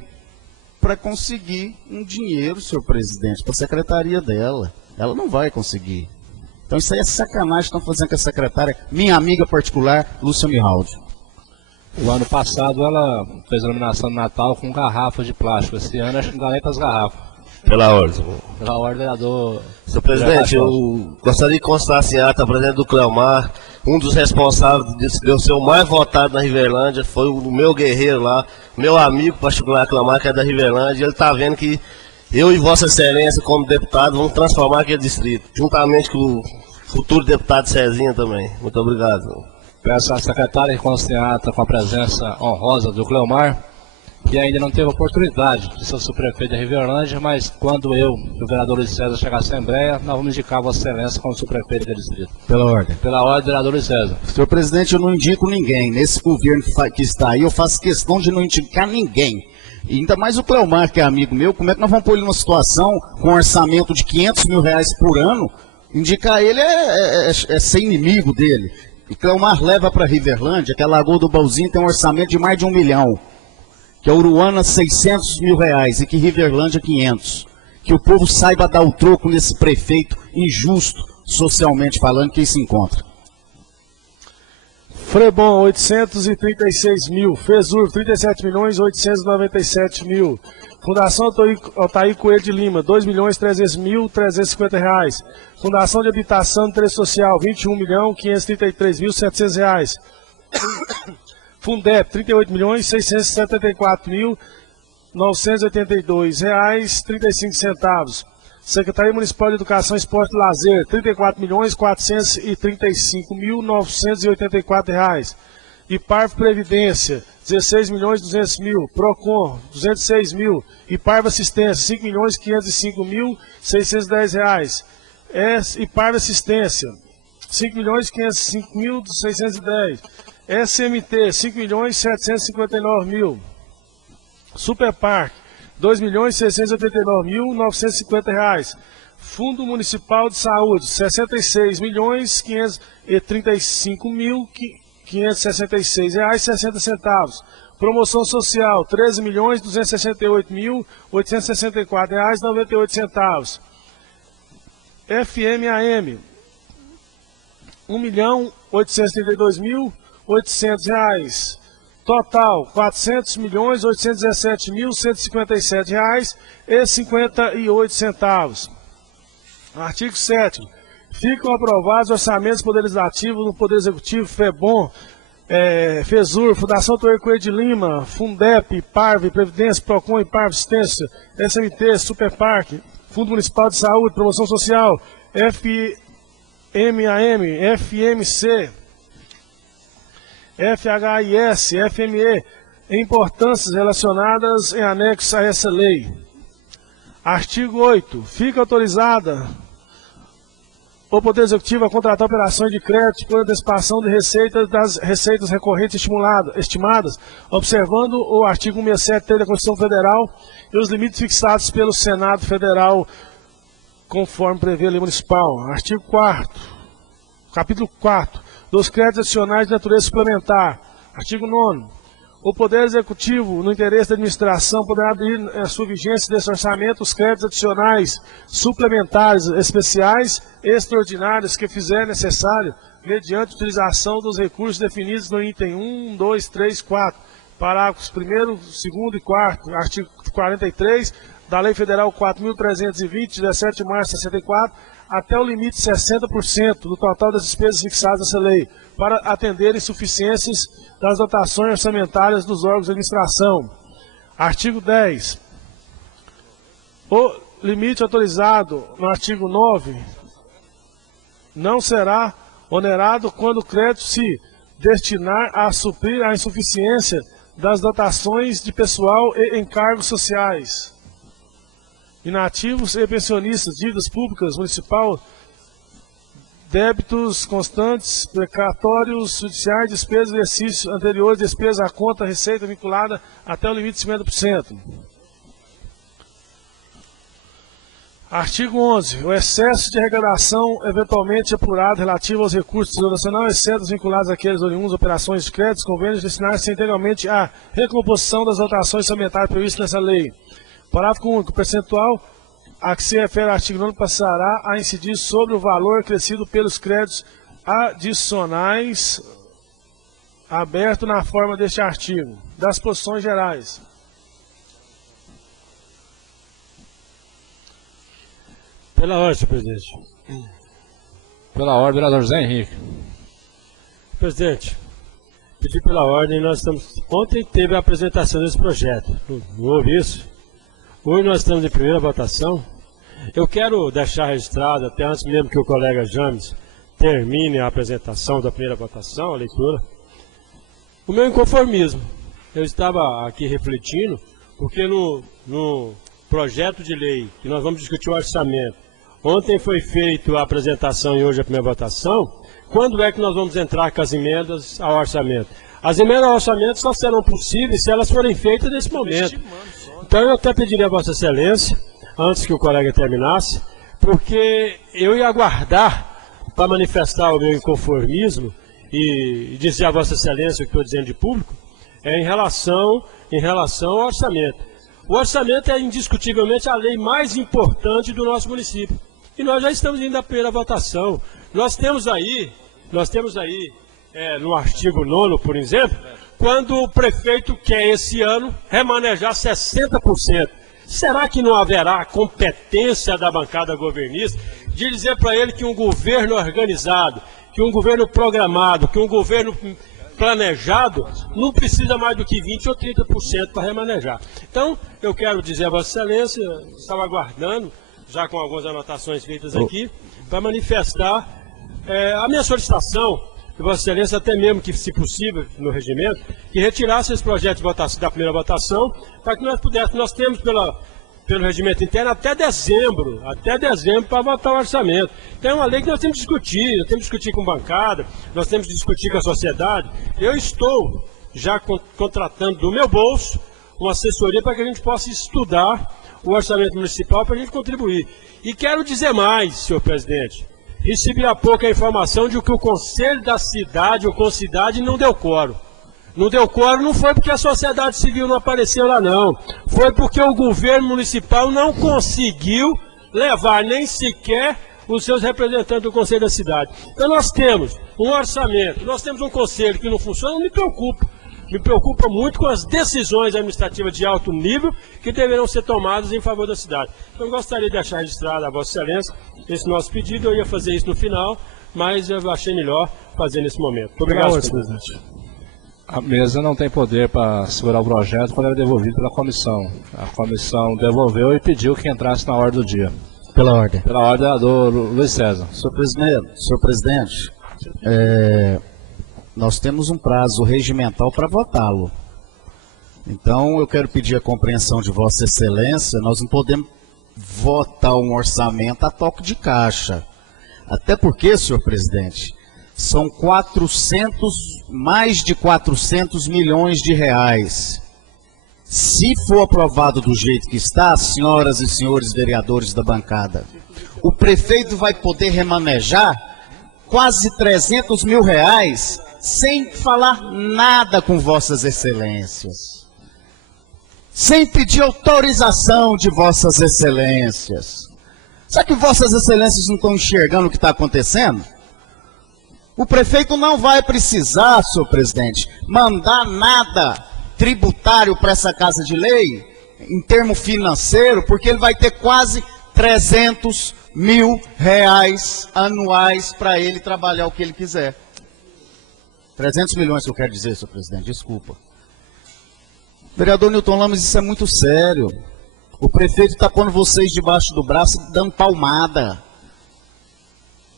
para conseguir um dinheiro, senhor presidente, para a secretaria dela. Ela não vai conseguir. Então isso aí é sacanagem que estão fazendo com a secretária, minha amiga particular, Lúcia Mihaldi. O ano passado ela fez a iluminação de Natal com garrafas de plástico. Esse ano acho que não dá nem para as garrafas. Pela ordem. Pela ordem, vereador. Senhor presidente, eu gostaria de constar assim, a ata presidente do Cleomar, um dos responsáveis de eu ser o mais votado na Riverlândia, foi o meu guerreiro lá, meu amigo particular Cleomar, que é da Riverlândia, e ele está vendo que eu e Vossa Excelência, como deputado, vamos transformar aquele distrito, juntamente com o futuro deputado Cezinha também. Muito obrigado. Peço à secretária que conste a ata com a presença honrosa do Cleomar, que ainda não teve oportunidade de ser o subprefeito da Riverlândia, mas quando eu e o vereador Luiz César chegar à Assembleia, nós vamos indicar a Vossa Excelência como subprefeito do distrito. Pela ordem. Pela ordem, vereador Luiz César. Senhor presidente, eu não indico ninguém. Nesse governo que está aí, eu faço questão de não indicar ninguém. E ainda mais o Cleomar, que é amigo meu, como é que nós vamos pôr ele numa situação com um orçamento de R$500 mil por ano? Indicar ele é ser inimigo dele. E Cleomar leva para Riverlândia, que a Lagoa do Baúzinho tem um orçamento de mais de R$1 milhão. Que a Uruana R$600 mil e que Riverlândia 500. Que o povo saiba dar o troco nesse prefeito injusto, socialmente falando, que se encontra. Frebon, 836 mil. Fesur, 37.897 mil. Fundação Altair Coelho de Lima, 2.300.350 reais. Fundação de Habitação e Interesse Social, 21.533.700 reais. Fundep, 38.674.982 reais, 35 centavos. Secretaria Municipal de Educação, Esporte e Lazer, R$ 34.435.984 reais. Iparv Previdência, R$ 16.200.000. Procon, R$ 206 mil. Iparv Assistência, R$ 5.505.610 reais. Iparv Assistência, R$ 5.505.610. SMT, R$ 5.759.000. Superpark, R$ 2.689.950 reais. Fundo Municipal de Saúde, R$ 66.535.566 reais, 60 centavos. Promoção Social, R$ 13.268.864 reais, 98 centavos. FMAM, R$ 1.832.800 reais. Total, R$ 400.817.157 reais e 58 centavos. Artigo 7º. Ficam aprovados orçamentos do Poder Legislativo, do Poder Executivo, FEBOM, FESUR, Fundação Altair Coelho de Lima, Fundep, Iparv, Previdência, Procon, Iparv, Assistência, SMT, Superpark, Fundo Municipal de Saúde, Promoção Social, FMAM, FMC, FHIS, FME, em importâncias relacionadas em anexo a essa lei. Artigo 8. Fica autorizada o Poder Executivo a contratar operações de crédito por antecipação de receitas das receitas recorrentes estimadas, observando o artigo 167 da Constituição Federal e os limites fixados pelo Senado Federal, conforme prevê a lei municipal. Artigo 4º. Capítulo 4. Dos créditos adicionais de natureza suplementar. Artigo 9º. O Poder Executivo, no interesse da administração, poderá abrir a sua vigência desse orçamento os créditos adicionais suplementares, especiais e extraordinários que fizer necessário, mediante utilização dos recursos definidos no item 1, 2, 3, 4, parágrafos 1º, 2º e 4º, artigo 43 da Lei Federal 4.320, de 17 de março de 64, até o limite de 60% do total das despesas fixadas nessa lei, para atender insuficiências das dotações orçamentárias dos órgãos de administração. Artigo 10. O limite autorizado no artigo 9 não será onerado quando o crédito se destinar a suprir a insuficiência das dotações de pessoal e encargos sociais. Inativos e pensionistas, dívidas públicas, municipal, débitos constantes, precatórios, judiciais, despesas de exercícios anteriores, despesas à conta, receita vinculada até o limite de 50%. Artigo 11. O excesso de arrecadação eventualmente apurado relativo aos recursos do Tesouro Nacional, exceto os vinculados àqueles oriundos operações de créditos, convênios, destinados-se integralmente à recomposição das dotações orçamentárias previstas nessa lei. Parágrafo único. O percentual a que se refere o artigo 9 passará a incidir sobre o valor acrescido pelos créditos adicionais aberto na forma deste artigo. Das posições gerais. Pela ordem, senhor presidente. Pela ordem, vereador Zé Henrique. Presidente, pedi pela ordem, ontem teve a apresentação desse projeto. Não houve isso? Hoje nós estamos em primeira votação. Eu quero deixar registrado, até antes mesmo que o colega James termine a apresentação da primeira votação, a leitura, o meu inconformismo. Eu estava aqui refletindo, porque no projeto de lei, que nós vamos discutir o orçamento, ontem foi feita a apresentação e hoje a primeira votação. Quando é que nós vamos entrar com as emendas ao orçamento? As emendas ao orçamento só serão possíveis se elas forem feitas nesse momento. Então eu até pediria a Vossa Excelência, antes que o colega terminasse, porque eu ia aguardar para manifestar o meu inconformismo e dizer a Vossa Excelência o que estou dizendo de público, em relação ao orçamento. O orçamento é indiscutivelmente a lei mais importante do nosso município. E nós já estamos indo à primeira votação. Nós temos aí, no artigo 9º, por exemplo, quando o prefeito quer esse ano remanejar 60%. Será que não haverá competência da bancada governista de dizer para ele que um governo organizado, que um governo programado, que um governo planejado não precisa mais do que 20% ou 30% para remanejar? Então, eu quero dizer a Vossa Excelência, estava aguardando, já com algumas anotações feitas aqui, para manifestar a minha solicitação, de Vossa Excelência, até mesmo que, se possível, no regimento, que retirasse esse projeto de votação, da primeira votação, para que nós pudéssemos, nós temos pelo regimento interno até dezembro para votar o orçamento. Então é uma lei que nós temos que discutir com bancada, nós temos que discutir com a sociedade. Eu estou já contratando do meu bolso uma assessoria para que a gente possa estudar o orçamento municipal para a gente contribuir. E quero dizer mais, senhor presidente. Recebi há pouco a informação de que o Conselho da Cidade, o Concidade, não deu quórum. Não deu quórum não foi porque a sociedade civil não apareceu lá, não. Foi porque o governo municipal não conseguiu levar nem sequer os seus representantes do Conselho da Cidade. Então nós temos um orçamento, nós temos um conselho que não funciona, me preocupa. Me preocupa muito com as decisões administrativas de alto nível que deverão ser tomadas em favor da cidade. Então, eu gostaria de deixar registrado a Vossa Excelência esse nosso pedido. Eu ia fazer isso no final, mas eu achei melhor fazer nesse momento. Muito obrigado, senhor presidente. A mesa não tem poder para segurar o projeto quando era devolvido pela comissão. A comissão devolveu e pediu que entrasse na ordem do dia. Pela ordem. Pela ordem do Luiz César. Senhor presidente, nós temos um prazo regimental para votá-lo. Então, eu quero pedir a compreensão de Vossa Excelência, nós não podemos votar um orçamento a toque de caixa. Até porque, senhor presidente, são mais de 400 milhões de reais. Se for aprovado do jeito que está, senhoras e senhores vereadores da bancada, o prefeito vai poder remanejar quase 300 mil reais sem falar nada com Vossas Excelências, sem pedir autorização de Vossas Excelências. Será que Vossas Excelências não estão enxergando o que está acontecendo? O prefeito não vai precisar, senhor presidente, mandar nada tributário para essa casa de lei, em termo financeiro, porque ele vai ter quase 300 mil reais anuais para ele trabalhar o que ele quiser. 300 milhões que eu quero dizer, senhor presidente, desculpa. Vereador Newton Lamas, isso é muito sério. O prefeito está pondo vocês debaixo do braço e dando palmada.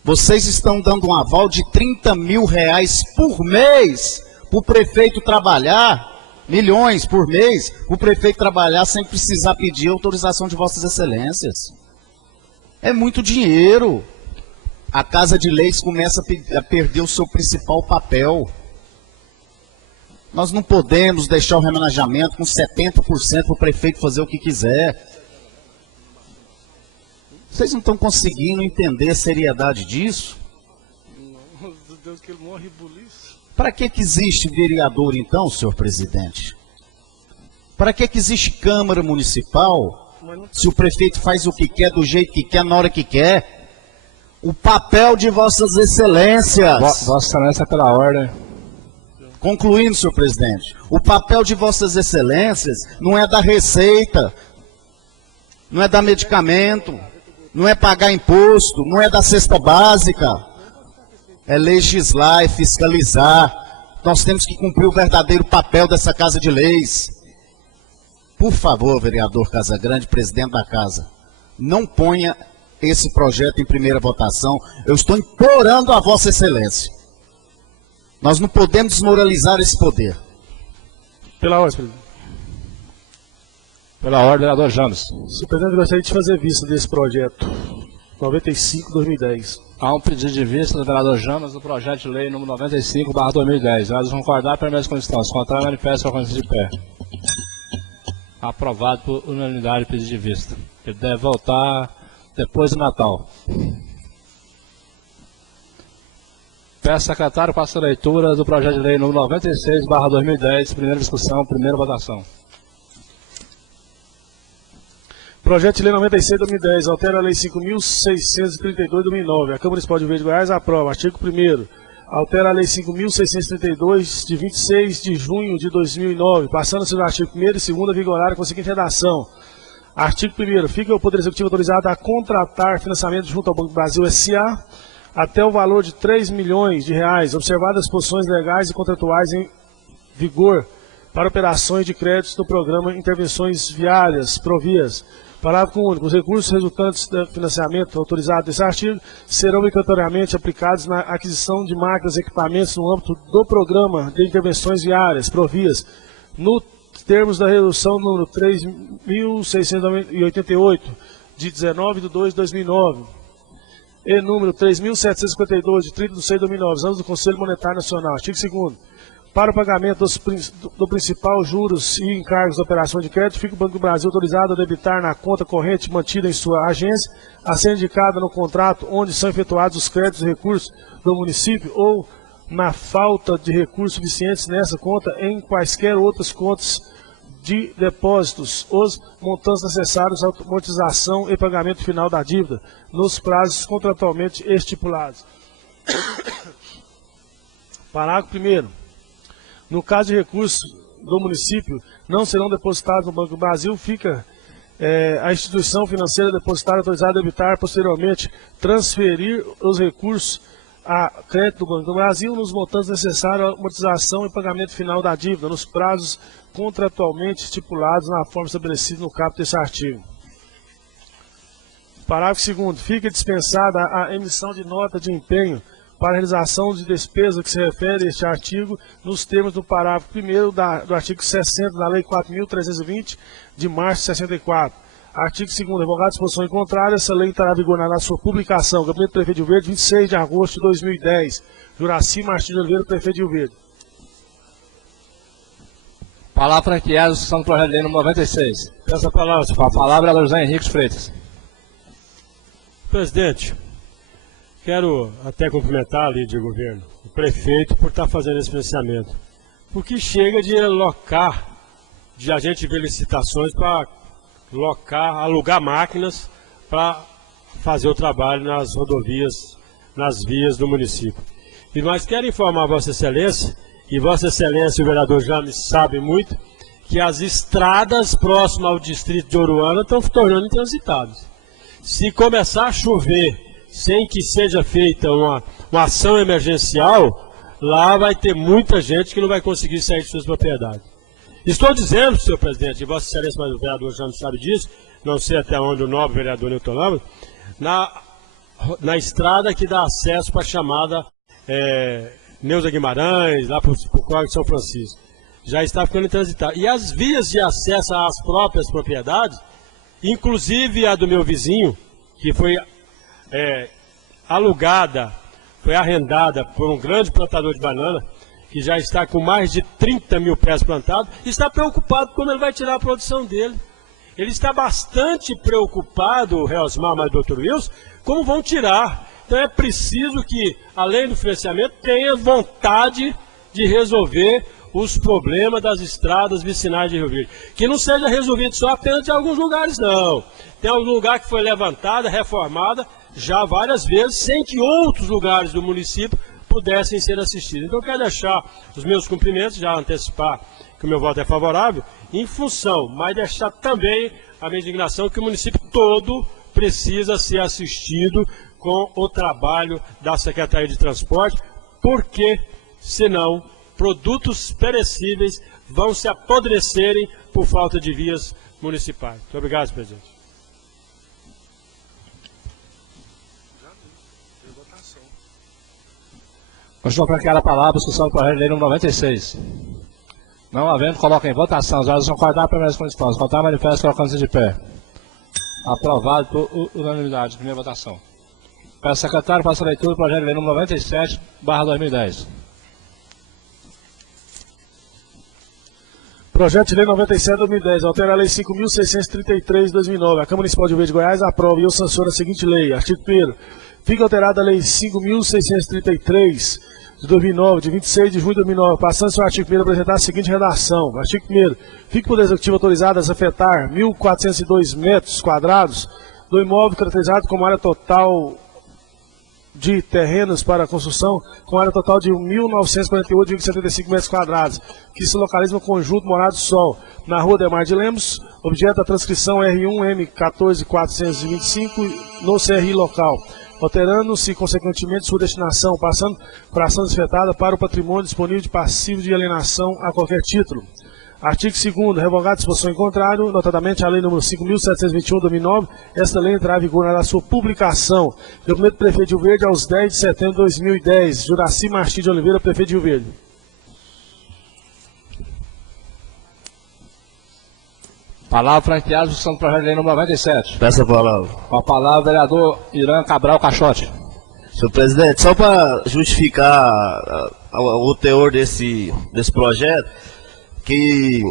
Vocês estão dando um aval de 30 mil reais por mês para o prefeito trabalhar, milhões por mês, para o prefeito trabalhar sem precisar pedir autorização de Vossas Excelências. É muito dinheiro. A Casa de Leis começa a perder o seu principal papel. Nós não podemos deixar o remanejamento com 70% para o prefeito fazer o que quiser. Vocês não estão conseguindo entender a seriedade disso? Meu Deus, que ele morre buliço. Para que existe vereador, então, senhor presidente? Para que existe Câmara Municipal se o prefeito faz o que quer, do jeito que quer, na hora que quer? O papel de vossas excelências... Vossa Excelência, pela ordem. Concluindo, senhor presidente, o papel de vossas excelências não é dar receita, não é dar medicamento, não é pagar imposto, não é dar cesta básica. É legislar, é fiscalizar. Nós temos que cumprir o verdadeiro papel dessa Casa de Leis. Por favor, vereador Casagrande, presidente da Casa, não ponha esse projeto em primeira votação. Eu estou implorando a Vossa Excelência. Nós não podemos desmoralizar esse poder. Pela ordem, presidente. Pela ordem, vereador James. Senhor presidente, eu gostaria de fazer vista desse projeto 95/2010. Há um pedido de vista do vereador James do projeto de lei número 95/2010. Vereadores concordar, permanece com a instância. Contrário, manifesta a consciência de pé. Aprovado por unanimidade o pedido de vista. Ele deve voltar depois do Natal. Peço, secretário, faça a leitura do projeto de lei número 96/2010, primeira discussão, primeira votação. Projeto de lei 96/2010, altera a lei 5.632/2009. A Câmara Municipal de Verde de Goiás aprova. Artigo 1º. Altera a lei 5.632, de 26 de junho de 2009, passando-se do artigo 1º e 2º a vigorar com a seguinte redação. Artigo 1º. Fica o Poder Executivo autorizado a contratar financiamento junto ao Banco do Brasil S.A., até o valor de R$3 milhões, observadas as disposições legais e contratuais em vigor para operações de créditos do programa Intervenções Viárias, Provias. Parágrafo único. Os recursos resultantes do financiamento autorizado nesse artigo serão obrigatoriamente aplicados na aquisição de máquinas e equipamentos no âmbito do programa de Intervenções Viárias, Provias, nos termos da resolução número 3.688, de 19 de 2 de 2009. E número 3.752, de 30 de 6 de 2009, anos do Conselho Monetário Nacional. Artigo 2º. Para o pagamento do principal, juros e encargos da operação de crédito, fica o Banco do Brasil autorizado a debitar na conta corrente mantida em sua agência, a ser indicada no contrato onde são efetuados os créditos e recursos do município, ou, na falta de recursos suficientes nessa conta, em quaisquer outras contas de depósitos, os montantes necessários à amortização e pagamento final da dívida, nos prazos contratualmente estipulados. Parágrafo 1º. No caso de recursos do município não serão depositados no Banco do Brasil, fica a instituição financeira depositária autorizada a debitar, posteriormente transferir os recursos a crédito do Banco do Brasil nos montantes necessários à amortização e pagamento final da dívida, nos prazos contratualmente estipulados na forma estabelecida no caput desse artigo. Parágrafo 2º. Fica dispensada a emissão de nota de empenho para a realização de despesa que se refere a este artigo, nos termos do parágrafo 1º do artigo 60 da Lei 4.320, de março de 64. Artigo 2º. Revogada a disposição em contrário, essa lei estará vigorando na sua publicação. Gabinete do Prefeito de Rio Verde, 26 de agosto de 2010. Juraci Martins de Oliveira, Prefeito de Rio Verde. Palavra franqueada, discussão do projeto de lei número 96. Peço a palavra, senhor Com a presidente. palavra, vereador José Henrique Freitas. Presidente, quero até cumprimentar a líder de governo, o prefeito, por estar fazendo esse financiamento. Porque chega de alocar, de a gente ver licitações para alugar máquinas para fazer o trabalho nas rodovias, nas vias do município. E nós quero informar a Vossa Excelência, e Vossa Excelência e o vereador James sabem muito, que as estradas próximas ao distrito de Oruana estão se tornando intransitáveis. Se começar a chover sem que seja feita uma ação emergencial, lá vai ter muita gente que não vai conseguir sair de suas propriedades. Estou dizendo, senhor presidente, e Vossa Excelência, mas o vereador já não sabe disso, não sei até onde o nobre vereador Newton Lama, na estrada que dá acesso para a chamada Neuza Guimarães, lá para o Córrego de São Francisco. Já está ficando intransitável. E as vias de acesso às próprias propriedades, inclusive a do meu vizinho, que foi alugada, foi arrendada por um grande plantador de banana, que já está com mais de 30 mil pés plantados, está preocupado quando ele vai tirar a produção dele. ele está bastante preocupado, o Reosmar, mas o Dr. Wilson, como vão tirar. Então é preciso que, além do financiamento, tenha vontade de resolver os problemas das estradas vicinais de Rio Verde. Que não seja resolvido só apenas em alguns lugares, não. Tem algum lugar que foi levantada, reformada, já várias vezes, sem que outros lugares do município pudessem ser assistidos. Então eu quero deixar os meus cumprimentos, já antecipar que o meu voto é favorável, em função, mas deixar também a minha indignação que o município todo precisa ser assistido com o trabalho da Secretaria de Transporte, porque, senão, produtos perecíveis vão se apodrecerem por falta de vias municipais. Muito obrigado, presidente. Continua franqueada a palavra, discussão do projeto de lei número 96. Não havendo, coloca em votação. Os áudios são guardados para primeiras condições. Votar manifesto colocando-se de pé. Aprovado por unanimidade. Primeira votação. Peço ao secretário, faça a leitura do projeto de lei número 97/2010. Projeto de Lei 97/2010, altera a Lei 5.633 de 2009. A Câmara Municipal de Rio Verde, Goiás, aprova e eu sanciona a seguinte lei. Artigo 1º. Fica alterada a Lei 5.633 de 2009, de 26 de junho de 2009, passando seu artigo 1º a apresentar a seguinte redação. Artigo 1º. Fica o Poder Executivo autorizado a desafetar 1.402 metros quadrados do imóvel caracterizado como área total de terrenos para construção, com área total de 1.948,75 metros quadrados, que se localiza no conjunto Morado do Sol, na rua Demar de Lemos, objeto da transcrição R1M14425 no CRI local, alterando-se, consequentemente, sua destinação, passando para ação desafetada para o patrimônio disponível de passivo de alienação a qualquer título. Artigo 2º, revogada a disposição em contrário, notadamente a lei número 5.721 de 2009, esta lei entrará em vigor na sua publicação. Documento do prefeito de Rio Verde aos 10 de setembro de 2010. Juraci Martins de Oliveira, prefeito de Rio Verde. Palavra franqueada, discussão do projeto de lei número 97. Peço a palavra. Com a palavra, vereador Irã Cabral Caixote. Senhor presidente, só para justificar o teor desse projeto, que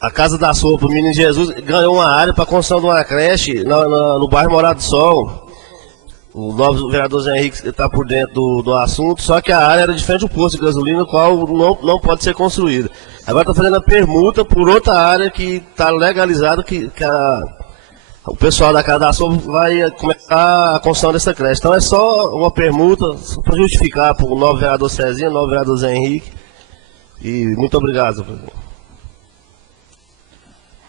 a Casa da Sopa, o Menino Jesus, ganhou uma área para a construção de uma creche no bairro Morado do Sol. O novo vereador Zé Henrique está por dentro do assunto, só que a área era de frente ao posto de gasolina, o qual não pode ser construída. Agora está fazendo a permuta por outra área que está legalizada, que o pessoal da Casa da Sopa vai começar a construção dessa creche. Então é só uma permuta, para justificar para o novo vereador Cezinha, o novo vereador Zé Henrique. E muito obrigado, senhor presidente.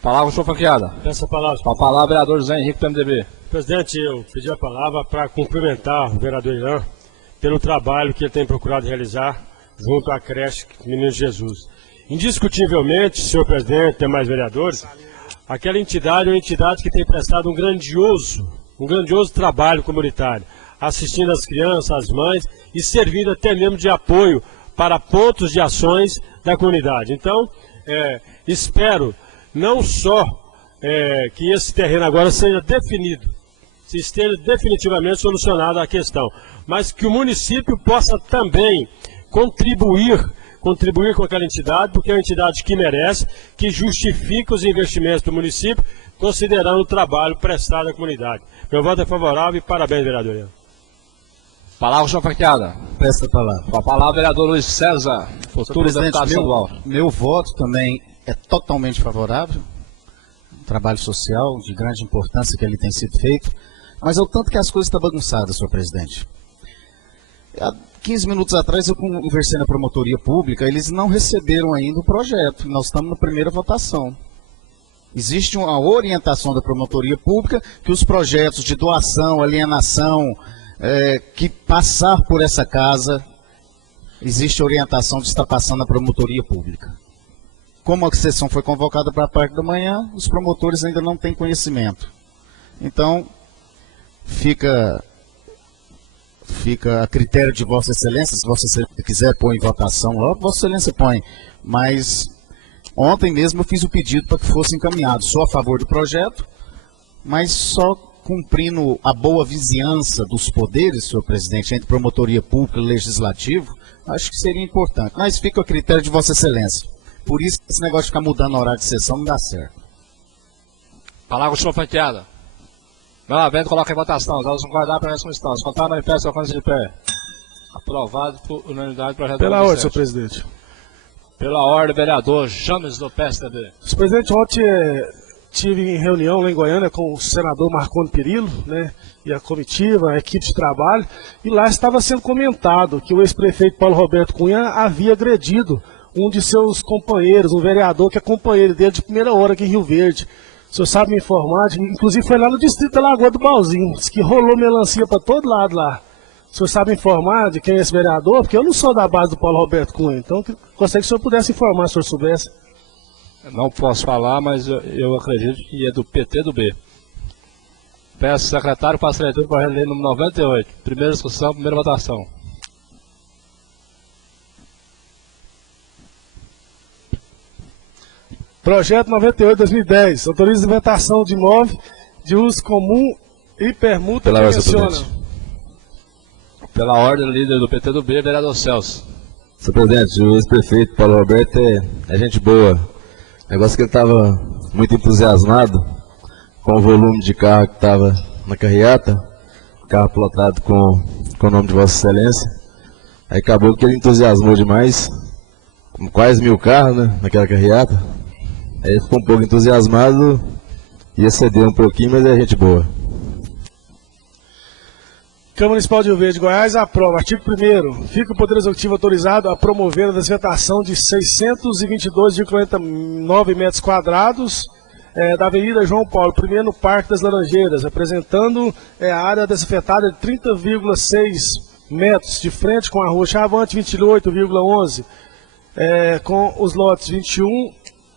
Palavra, senhor franqueada. Peço a palavra. Com a palavra, vereador José Henrique, do MDB. Presidente, eu pedi a palavra para cumprimentar o vereador Irã pelo trabalho que ele tem procurado realizar junto à creche Menino Jesus. Indiscutivelmente, senhor presidente, demais vereadores, aquela entidade é uma entidade que tem prestado um grandioso trabalho comunitário, assistindo as crianças, as mães e servindo até mesmo de apoio para pontos de ações da comunidade. Então, espero não só que esse terreno agora seja definido, se esteja definitivamente solucionada a questão, mas que o município possa também contribuir com aquela entidade, porque é uma entidade que merece, que justifica os investimentos do município, considerando o trabalho prestado à comunidade. Meu voto é favorável e parabéns, vereador. Palavra, senhor franqueada. Peço a palavra. Com a palavra, vereador Luiz César, futuro deputado estadual. Meu voto também é totalmente favorável. Um trabalho social de grande importância que ali tem sido feito. Mas é o tanto que as coisas estão bagunçadas, senhor presidente. Há 15 minutos atrás eu conversei na promotoria pública, eles não receberam ainda o projeto. Nós estamos na primeira votação. Existe uma orientação da promotoria pública que os projetos de doação, alienação, que passar por essa casa, existe orientação de estar passando na promotoria pública. Como a sessão foi convocada para a parte da manhã, os promotores ainda não têm conhecimento. Então, fica a critério de Vossa Excelência, se Vossa Excelência quiser pôr em votação lá, Vossa Excelência põe. Mas ontem mesmo eu fiz o pedido para que fosse encaminhado. Sou a favor do projeto, mas só cumprindo a boa vizinhança dos poderes, senhor presidente, entre promotoria pública e legislativo, acho que seria importante. Mas fica a critério de Vossa Excelência. Por isso, esse negócio de ficar mudando o horário de sessão não dá certo. Palavra continua franqueada. Não havendo, coloca em votação. Os autos vão guardar para essa questão. Se contar, manifesto colocando-se de pé. Aprovado por unanimidade. Projeto Pela ordem, senhor 27. presidente. Pela ordem, vereador James do PSDB. Senhor presidente, ontem tive em reunião lá em Goiânia com o senador Marconi Perillo, né, e a comitiva, a equipe de trabalho, e lá estava sendo comentado que o ex-prefeito Paulo Roberto Cunha havia agredido um de seus companheiros, um vereador que é companheiro dele de primeira hora aqui em Rio Verde. O senhor sabe me informar, inclusive foi lá no distrito da Lagoa do Balzinho, disse que rolou melancia para todo lado lá. O senhor sabe informar de quem é esse vereador? Porque eu não sou da base do Paulo Roberto Cunha, então gostaria que o senhor pudesse informar, se o senhor soubesse. Não posso falar, mas eu acredito que é do PT do B. Peço secretário para a leitura para a lei número 98. Primeira discussão, primeira votação. Projeto 98/2010. Autoriza a inventação de imóvel de uso comum e permuta Pela que ordem, senhor menciona. presidente. Pela ordem, líder do PT do B, vereador Celso. Senhor presidente, o ex-prefeito Paulo Roberto é gente boa. O negócio que ele estava muito entusiasmado com o volume de carro que estava na carreata, carro plotado com o nome de Vossa Excelência. Aí acabou que ele entusiasmou demais, com quase 1000 carros, né, naquela carreata. Aí ele ficou um pouco entusiasmado, ia ceder um pouquinho, mas é gente boa. Câmara Municipal de Rio Verde, Goiás, aprova. Artigo 1º. Fica o Poder Executivo autorizado a promover a desvetação de 622,49 metros quadrados da Avenida João Paulo I, no Parque das Laranjeiras, representando a área desafetada de 30,6 metros, de frente com a Rua Chavante, 28,11, com os lotes 21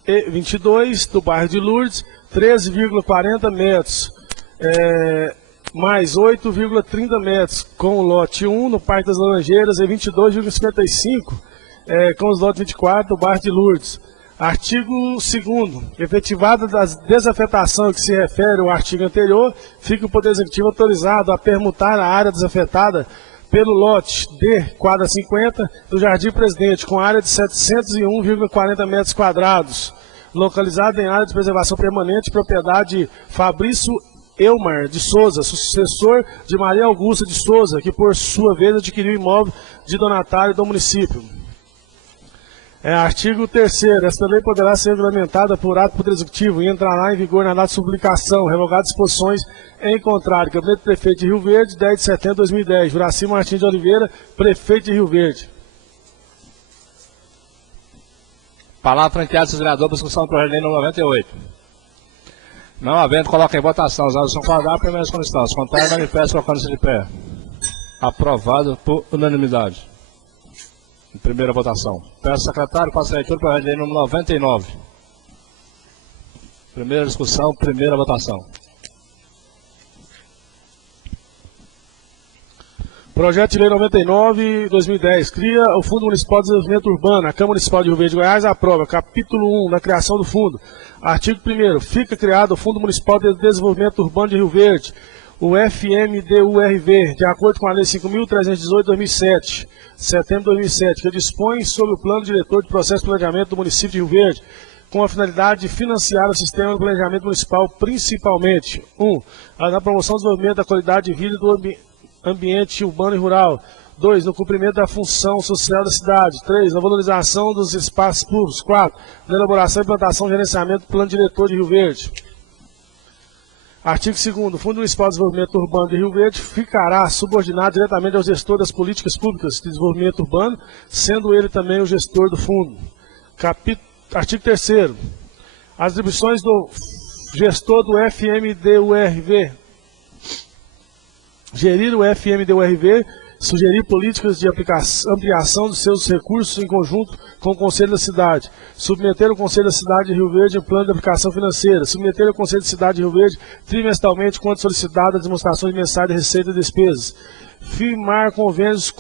e 22 do bairro de Lourdes, 13,40 metros. Mais 8,30 metros com o lote 1 no Parque das Laranjeiras e 22,55 com os lotes 24 do bairro de Lourdes. Artigo 2º. Efetivada da desafetação que se refere ao artigo anterior, fica o Poder Executivo autorizado a permutar a área desafetada pelo lote D, quadra 50, do Jardim Presidente, com área de 701,40 metros quadrados, localizado em área de preservação permanente, propriedade Fabrício Elmar de Souza, sucessor de Maria Augusta de Souza, que por sua vez adquiriu imóvel de donatário do município. Artigo 3º. Esta lei poderá ser regulamentada por ato do Poder Executivo e entrará em vigor na data de publicação, revogadas disposições em contrário. Gabinete do Prefeito de Rio Verde, 10 de setembro de 2010. Juraci Martins de Oliveira, Prefeito de Rio Verde. Palavra franqueada, senhor vereador, para discussão do projeto de lei número 98. Não havendo, coloca em votação. Os autos são guardados para primeiras condições. Contrário, manifesto colocando-se de pé. Aprovado por unanimidade. Em primeira votação. Peço secretário para a leitura para a lei número 99. Primeira discussão, primeira votação. Projeto de Lei 99/2010 cria o Fundo Municipal de Desenvolvimento Urbano. A Câmara Municipal de Rio Verde, Goiás, aprova. Capítulo 1 da criação do fundo. Artigo 1º. Fica criado o Fundo Municipal de Desenvolvimento Urbano de Rio Verde, o FMDURV, de acordo com a Lei 5.318/2007, setembro de 2007, que dispõe sobre o Plano Diretor de Processo de Planejamento do município de Rio Verde, com a finalidade de financiar o sistema de planejamento municipal, principalmente 1. Na promoção do desenvolvimento da qualidade de vida do ambiente urbano e rural. 2. No cumprimento da função social da cidade. 3. Na valorização dos espaços públicos. 4. Na elaboração, implantação e gerenciamento do plano diretor de Rio Verde. Artigo 2º. O Fundo Municipal de Desenvolvimento Urbano de Rio Verde ficará subordinado diretamente ao gestor das políticas públicas de desenvolvimento urbano, sendo ele também o gestor do fundo. Artigo 3º. As atribuições do gestor do FMDURV. Gerir o FMDURV, sugerir políticas de ampliação dos seus recursos em conjunto com o Conselho da Cidade, submeter o Conselho da Cidade de Rio Verde em plano de aplicação financeira, submeter o Conselho da Cidade de Rio Verde trimestralmente, quando solicitada, demonstrações mensais de receita e despesas, firmar convênios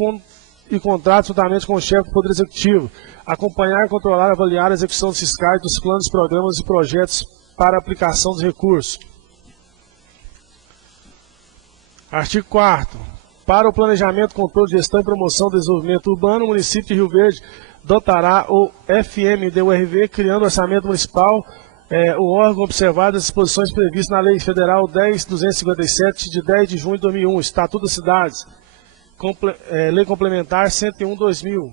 e contratos juntamente com o chefe do Poder Executivo, acompanhar, controlar, avaliar a execução dos fiscais dos planos, programas e projetos para aplicação dos recursos. Artigo 4º. Para o planejamento, controle, gestão e promoção do desenvolvimento urbano, o município de Rio Verde dotará o FMDURV, criando orçamento municipal o órgão observado as disposições previstas na Lei Federal 10.257, de 10 de junho de 2001, Estatuto das Cidades, Lei Complementar 101/2000.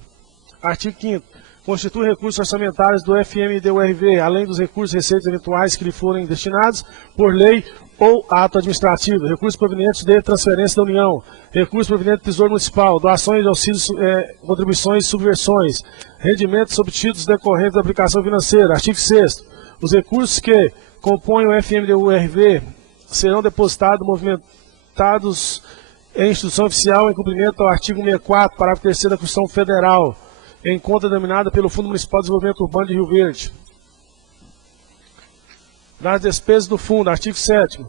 Artigo 5º. Constitui recursos orçamentários do FMDURV, além dos recursos e receitas eventuais que lhe forem destinados por lei ou ato administrativo, recursos provenientes de transferência da União, recursos provenientes do Tesouro Municipal, doações de auxílios, contribuições e subversões, rendimentos obtidos decorrentes da aplicação financeira. Artigo 6º. Os recursos que compõem o FMDURV serão depositados, movimentados em instituição oficial em cumprimento ao artigo 64, parágrafo 3º da Constituição Federal, em conta denominada pelo Fundo Municipal de Desenvolvimento Urbano de Rio Verde. Das despesas do fundo, artigo 7º.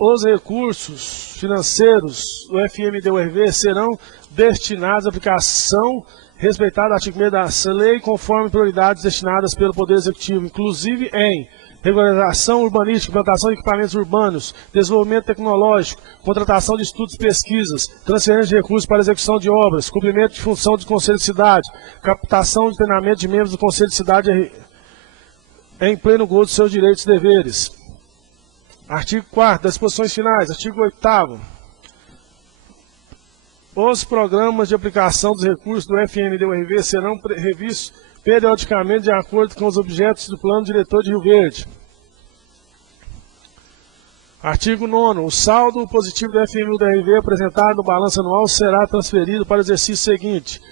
Os recursos financeiros do FMDURV serão destinados à aplicação respeitado o artigo 6 da lei, conforme prioridades destinadas pelo Poder Executivo, inclusive em regularização urbanística, implantação de equipamentos urbanos, desenvolvimento tecnológico, contratação de estudos e pesquisas, transferência de recursos para execução de obras, cumprimento de função do Conselho de Cidade, captação de treinamento de membros do Conselho de Cidade em pleno gozo dos seus direitos e deveres. Artigo 4º, das disposições finais. Artigo 8º. Os programas de aplicação dos recursos do FMDURV serão revistos periodicamente de acordo com os objetos do Plano Diretor de Rio Verde. Artigo 9º. O saldo positivo do FMDURV apresentado no balanço anual será transferido para o exercício seguinte.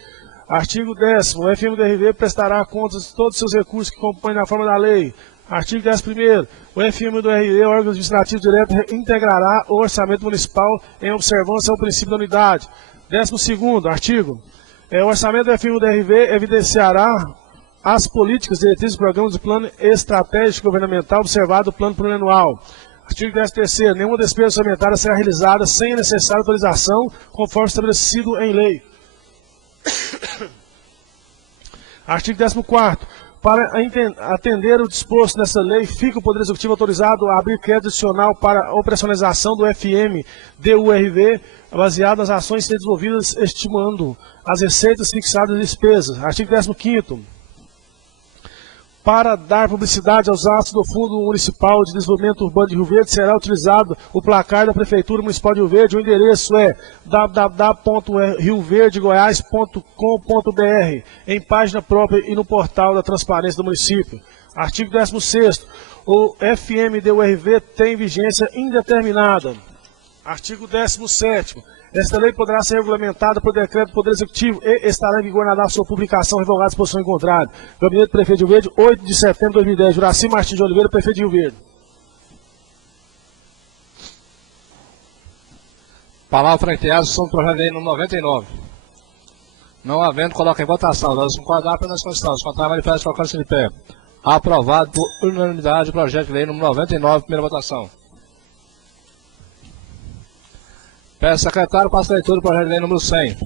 Artigo 10º. O FMDURV prestará contas de todos os seus recursos que compõem na forma da lei. Artigo 11º. O FMDURV, órgão administrativo direto, integrará o orçamento municipal em observância ao princípio da unidade. 12º. Artigo. O orçamento do FMDURV evidenciará as políticas, diretrizes e programas do plano estratégico governamental observado o plano plurianual. Artigo 13º. Nenhuma despesa orçamentária será realizada sem a necessária autorização, conforme estabelecido em lei. Artigo 14º. Para atender o disposto nessa lei, fica o Poder Executivo autorizado a abrir crédito adicional para a operacionalização do FMDURV, baseado nas ações desenvolvidas, estimando as receitas fixadas e despesas. Artigo 15º. Para dar publicidade aos atos do Fundo Municipal de Desenvolvimento Urbano de Rio Verde, será utilizado o placar da Prefeitura Municipal de Rio Verde. O endereço é www.rioverdegoiás.com.br, em página própria e no portal da transparência do município. Artigo 16º. O FMDURV tem vigência indeterminada. Artigo 17º. Esta lei poderá ser regulamentada por decreto do Poder Executivo e estará em vigor na data de sua publicação, revogada a disposição em contrário. Gabinete do Prefeito de Rio Verde, 8 de setembro de 2010. Juraci Martins de Oliveira, Prefeito de Rio Verde. Palavra franqueada sobre o projeto de lei número 99. Não havendo, coloca em votação. Nós vamos concordar apenas com os contrários, manifesto o alcance de pé. Aprovado por unanimidade o projeto de lei número 99, primeira votação. Peço secretário para a leitura do projeto de lei número 100.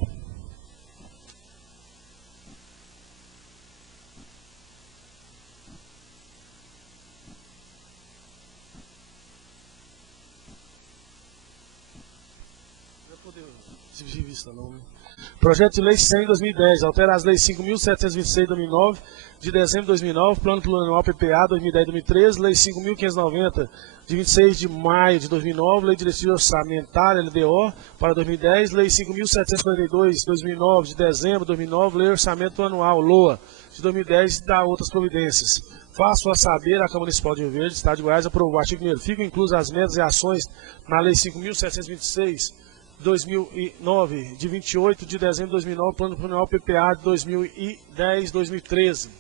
Projeto de lei 100 de 2010, altera as leis 5.726 de 2009, de dezembro de 2009, Plano Plurianual PPA 2010-2013, lei 5.590 de 26 de maio de 2009, Lei Diretriz Orçamentária LDO para 2010, lei 5.742 de 2009, de dezembro de 2009, Lei Orçamento Anual LOA de 2010 e da outras providências. Faço a saber a Câmara Municipal de Rio Verde, Estado de Goiás, aprovou o artigo 1º. Ficam inclusas as metas e ações na lei 5.726 2009, de 28 de dezembro de 2009, Plano Plurianual PPA de 2010-2013.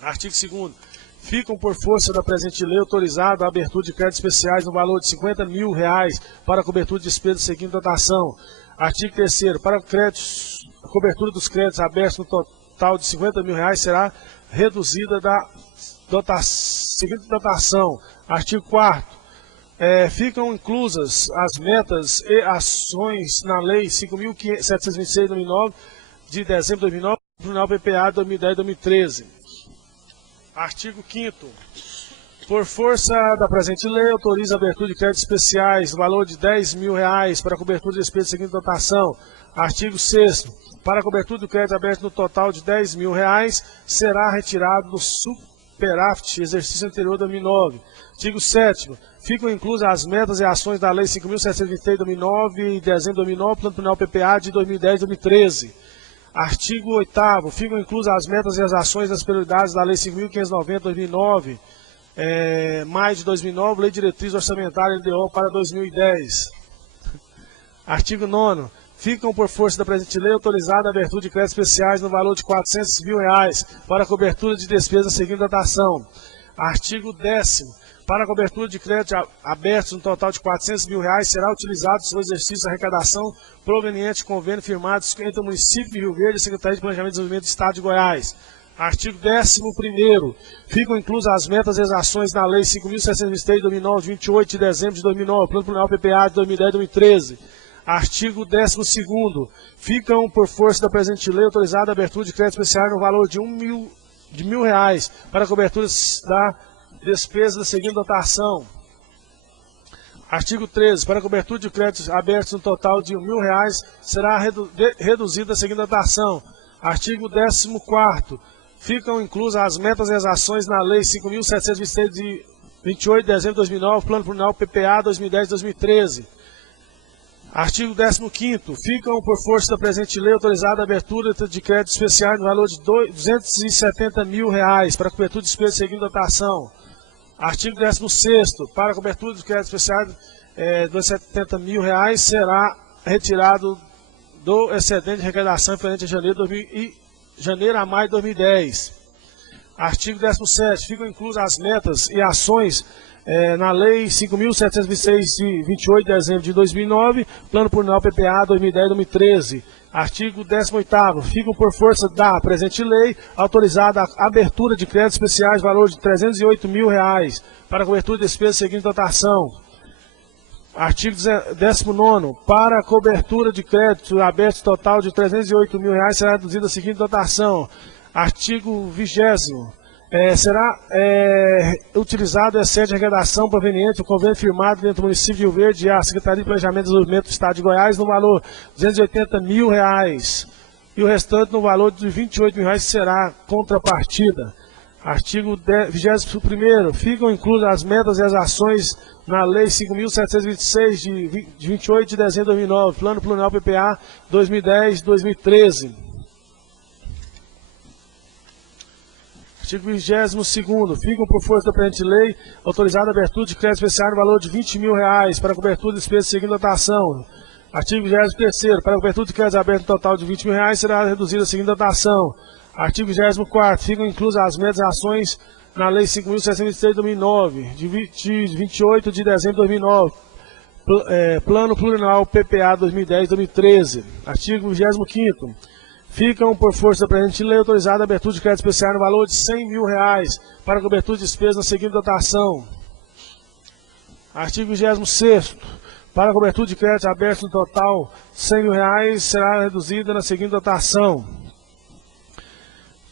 Artigo 2º. Ficam por força da presente lei autorizado a abertura de créditos especiais no valor de R$50 mil para a cobertura de despesas seguindo dotação. Artigo 3º. Para créditos, a cobertura dos créditos abertos no total de R$50 mil será reduzida da seguinte dotação. Artigo 4º. Ficam inclusas as metas e ações na Lei 5.726 de 2009, de dezembro de 2009, Plurianual PPA de 2010-2013. Artigo 5º. Por força da presente lei, autoriza a abertura de créditos especiais no valor de R$10 mil para a cobertura de despesas seguinte dotação. Artigo 6º. Para a cobertura do crédito aberto no total de R$10 mil, será retirado do Superaft, exercício anterior 2009. Artigo 7º. Ficam inclusas as metas e ações da Lei 5.723 de 2009 e dezembro de 2009, Plano Plurianual PPA de 2010 e 2013. Artigo 8º. Ficam inclusas as metas e as ações das prioridades da Lei 5.590 de 2009, maio de 2009, Lei Diretriz Orçamentária LDO para 2010. Artigo 9º. Ficam por força da presente lei autorizada a abertura de créditos especiais no valor de R$ 400 mil para cobertura de despesas seguindo a datação. Artigo 10º. Para a cobertura de créditos abertos no total de R$ 400 mil será utilizado o exercício de arrecadação proveniente de convênio firmado entre o município de Rio Verde e a Secretaria de Planejamento e Desenvolvimento do Estado de Goiás. Artigo 11º. Ficam inclusas as metas e as ações na Lei 5.723 de 2009, de 28 de dezembro de 2009, Plano Plurianual PPA de 2010 e 2013. Artigo 12º. Ficam, por força da presente lei, autorizada a abertura de crédito especial no valor de R$ 1.000 para cobertura da despesa da seguinte dotação. Artigo 13. Para cobertura de créditos abertos no total de R$ 1.000 será reduzida a seguinte dotação. Artigo 14º. Ficam inclusas as metas e as ações na Lei 5.726 de 28 de dezembro de 2009, Plano Plurianual PPA 2010 e 2013. Artigo 15º. Ficam, por força da presente lei, autorizada a abertura de crédito especial no valor de R$ 270 mil para cobertura de despesas seguindo a dotação. Artigo 16º. Para a cobertura de crédito especial de 270 mil será retirado do excedente de arrecadação referente a janeiro a maio de 2010. Artigo 17º. Ficam inclusas as metas e ações na Lei 5.726 de 28 de dezembro de 2009, Plano Plurianual PPA 2010 e 2013. Artigo 18º. Ficam por força da presente lei autorizada a abertura de créditos especiais valor de R$ 308 mil para cobertura de despesas seguinte dotação. Artigo 19º. Para a cobertura de crédito aberto total de R$ 308 mil será reduzida a seguinte dotação. Artigo 20º. Será utilizado o excedente de arrecadação proveniente do convênio firmado dentro do município de Rio Verde e a Secretaria de Planejamento e Desenvolvimento do Estado de Goiás no valor de R$ 280 mil e o restante no valor de R$ 28 mil será contrapartida. Artigo 21º. Ficam inclusas as metas e as ações na Lei 5.726 de 28 de dezembro de 2009, Plano Plurianual PPA 2010 e 2013. Artigo 22º. Ficam por força da presente lei autorizada a abertura de crédito especial no valor de R$ 20 mil para cobertura de despesas seguindo a dotação. Artigo 23º. Para a cobertura de crédito aberto no total de R$ 20 mil será reduzida a seguinte dotação. Artigo 24º. Ficam inclusas as metas e ações na Lei 5.726 de 2009, de 28 de dezembro de 2009, Plano Plurianual PPA 2010 e 2013. Artigo 25º. Ficam, por força da presente lei, autorizada a abertura de crédito especial no valor de R$ 100 mil para cobertura de despesas na seguinte dotação. Artigo 26º. Para a cobertura de crédito aberto no total R$ 100 mil será reduzida na seguinte dotação.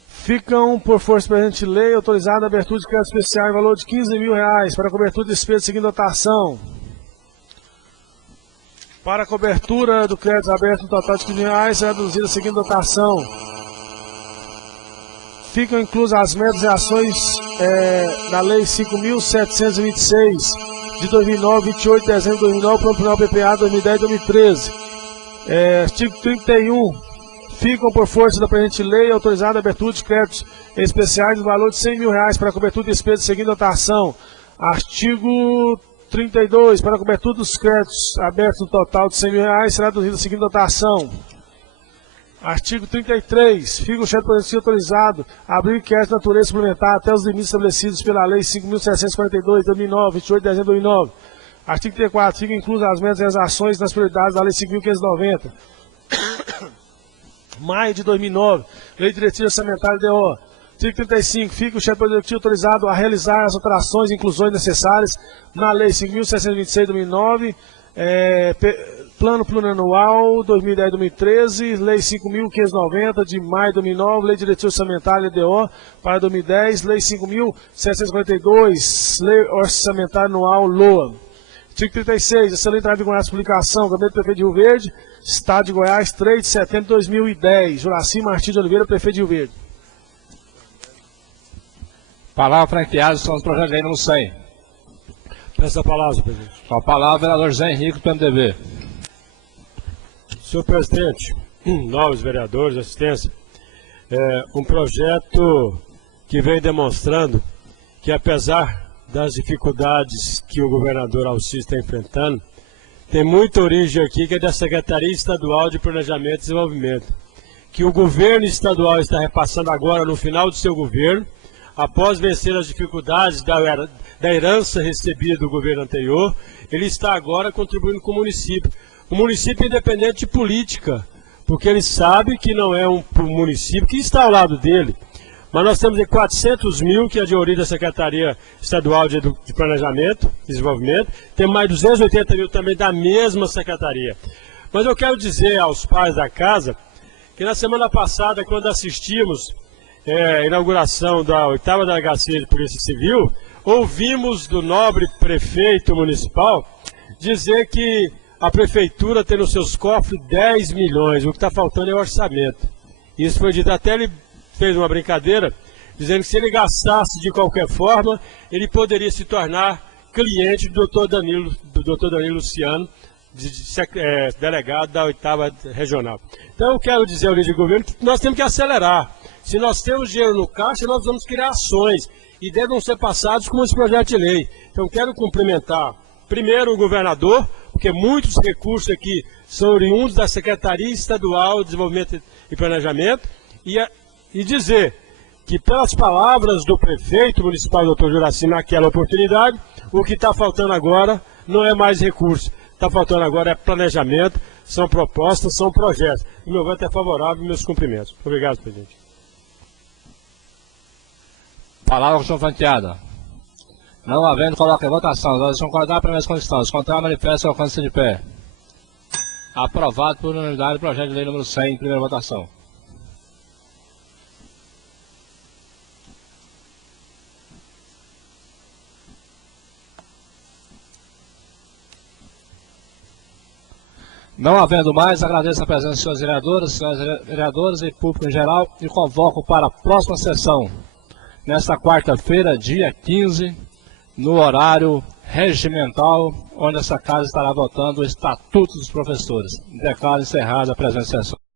Ficam, por força da presente lei, autorizada a abertura de crédito especial no valor de R$ 15 mil para cobertura de despesas na seguinte dotação. Para a cobertura do crédito aberto no total de R$ 15 mil será reduzida a seguinte dotação. Ficam inclusas as metas e ações da Lei 5.726 de 2009, 28 de dezembro de 2009, Plano Plurianual PPA 2010 e 2013. Artigo 31. Ficam, por força da presente lei, autorizada a abertura de créditos especiais no valor de R$ 100 mil para cobertura de despesas seguindo a dotação. Artigo 32. Para a cobertura dos créditos abertos no total de R$ 100 mil será reduzida a seguinte dotação. Artigo 33. Fica o chefe de poder autorizado a abrir crédito de natureza suplementar até os limites estabelecidos pela Lei 5.742 de 2009, 28 de dezembro de 2009. Artigo 34. Ficam inclusas as metas e as ações nas prioridades da Lei 5.590. Maio de 2009. Lei de Diretriz Orçamentária DO. Artigo 35. Fica o chefe do Poder Executivo autorizado a realizar as alterações e inclusões necessárias na Lei 5.726 de 2009, Plano Plurianual 2010-2013, Lei 5.590 de maio de 2009, Lei de Diretriz Orçamentária LDO para 2010, Lei 5.742, Lei Orçamentária Anual LOA. Artigo 36. Essa lei entrará em vigor na publicação, Gabinete do Prefeito de Rio Verde, Estado de Goiás, 3 de setembro de 2010. Juraci Martins de Oliveira, Prefeito de Rio Verde. Palavra franqueada são os projetos de lei número 100. Peço a palavra, senhor presidente. Com a palavra, vereador Zé Henrique, do MDB. Senhor presidente, novos vereadores, assistência, um projeto que vem demonstrando que, apesar das dificuldades que o governador Alcides está enfrentando, tem muita origem aqui que é da Secretaria Estadual de Planejamento e Desenvolvimento, que o governo estadual está repassando agora no final do seu governo, após vencer as dificuldades da herança recebida do governo anterior, ele está agora contribuindo com o município. O município é independente de política, porque ele sabe que não é um município que está ao lado dele. Mas nós temos 400 mil, que é de origem da Secretaria Estadual de Planejamento e Desenvolvimento, tem mais 280 mil também da mesma secretaria. Mas eu quero dizer aos pais da casa que na semana passada, quando assistimos a inauguração da 8ª Delegacia de Polícia Civil, ouvimos do nobre prefeito municipal dizer que a prefeitura tem nos seus cofres 10 milhões, o que está faltando é o orçamento. Isso foi dito, até ele fez uma brincadeira, dizendo que se ele gastasse de qualquer forma, ele poderia se tornar cliente do Dr. Danilo Luciano, delegado da 8ª Regional. Então eu quero dizer ao líder de governo que nós temos que acelerar. Se nós temos dinheiro no caixa, nós vamos criar ações e devem ser passados como esse projeto de lei. Então quero cumprimentar primeiro o governador, porque muitos recursos aqui são oriundos da Secretaria Estadual de Desenvolvimento e Planejamento, e dizer que, pelas palavras do prefeito municipal, doutor Juraci, naquela oportunidade, o que está faltando agora não é mais recurso, está faltando agora é planejamento, são propostas, são projetos. E meu voto é favorável e meus cumprimentos. Obrigado, presidente. Palavra com o senhor franqueada. Não havendo, coloca em votação. Os votos concordar para as condições. Contrário, manifesta o alcance de pé. Aprovado por unanimidade o projeto de lei número 100, em primeira votação. Não havendo mais, agradeço a presença dos senhores vereadores e público em geral e convoco para a próxima sessão, nesta quarta-feira, dia 15, no horário regimental, onde essa casa estará votando o Estatuto dos Professores. Declaro encerrada a presente sessão.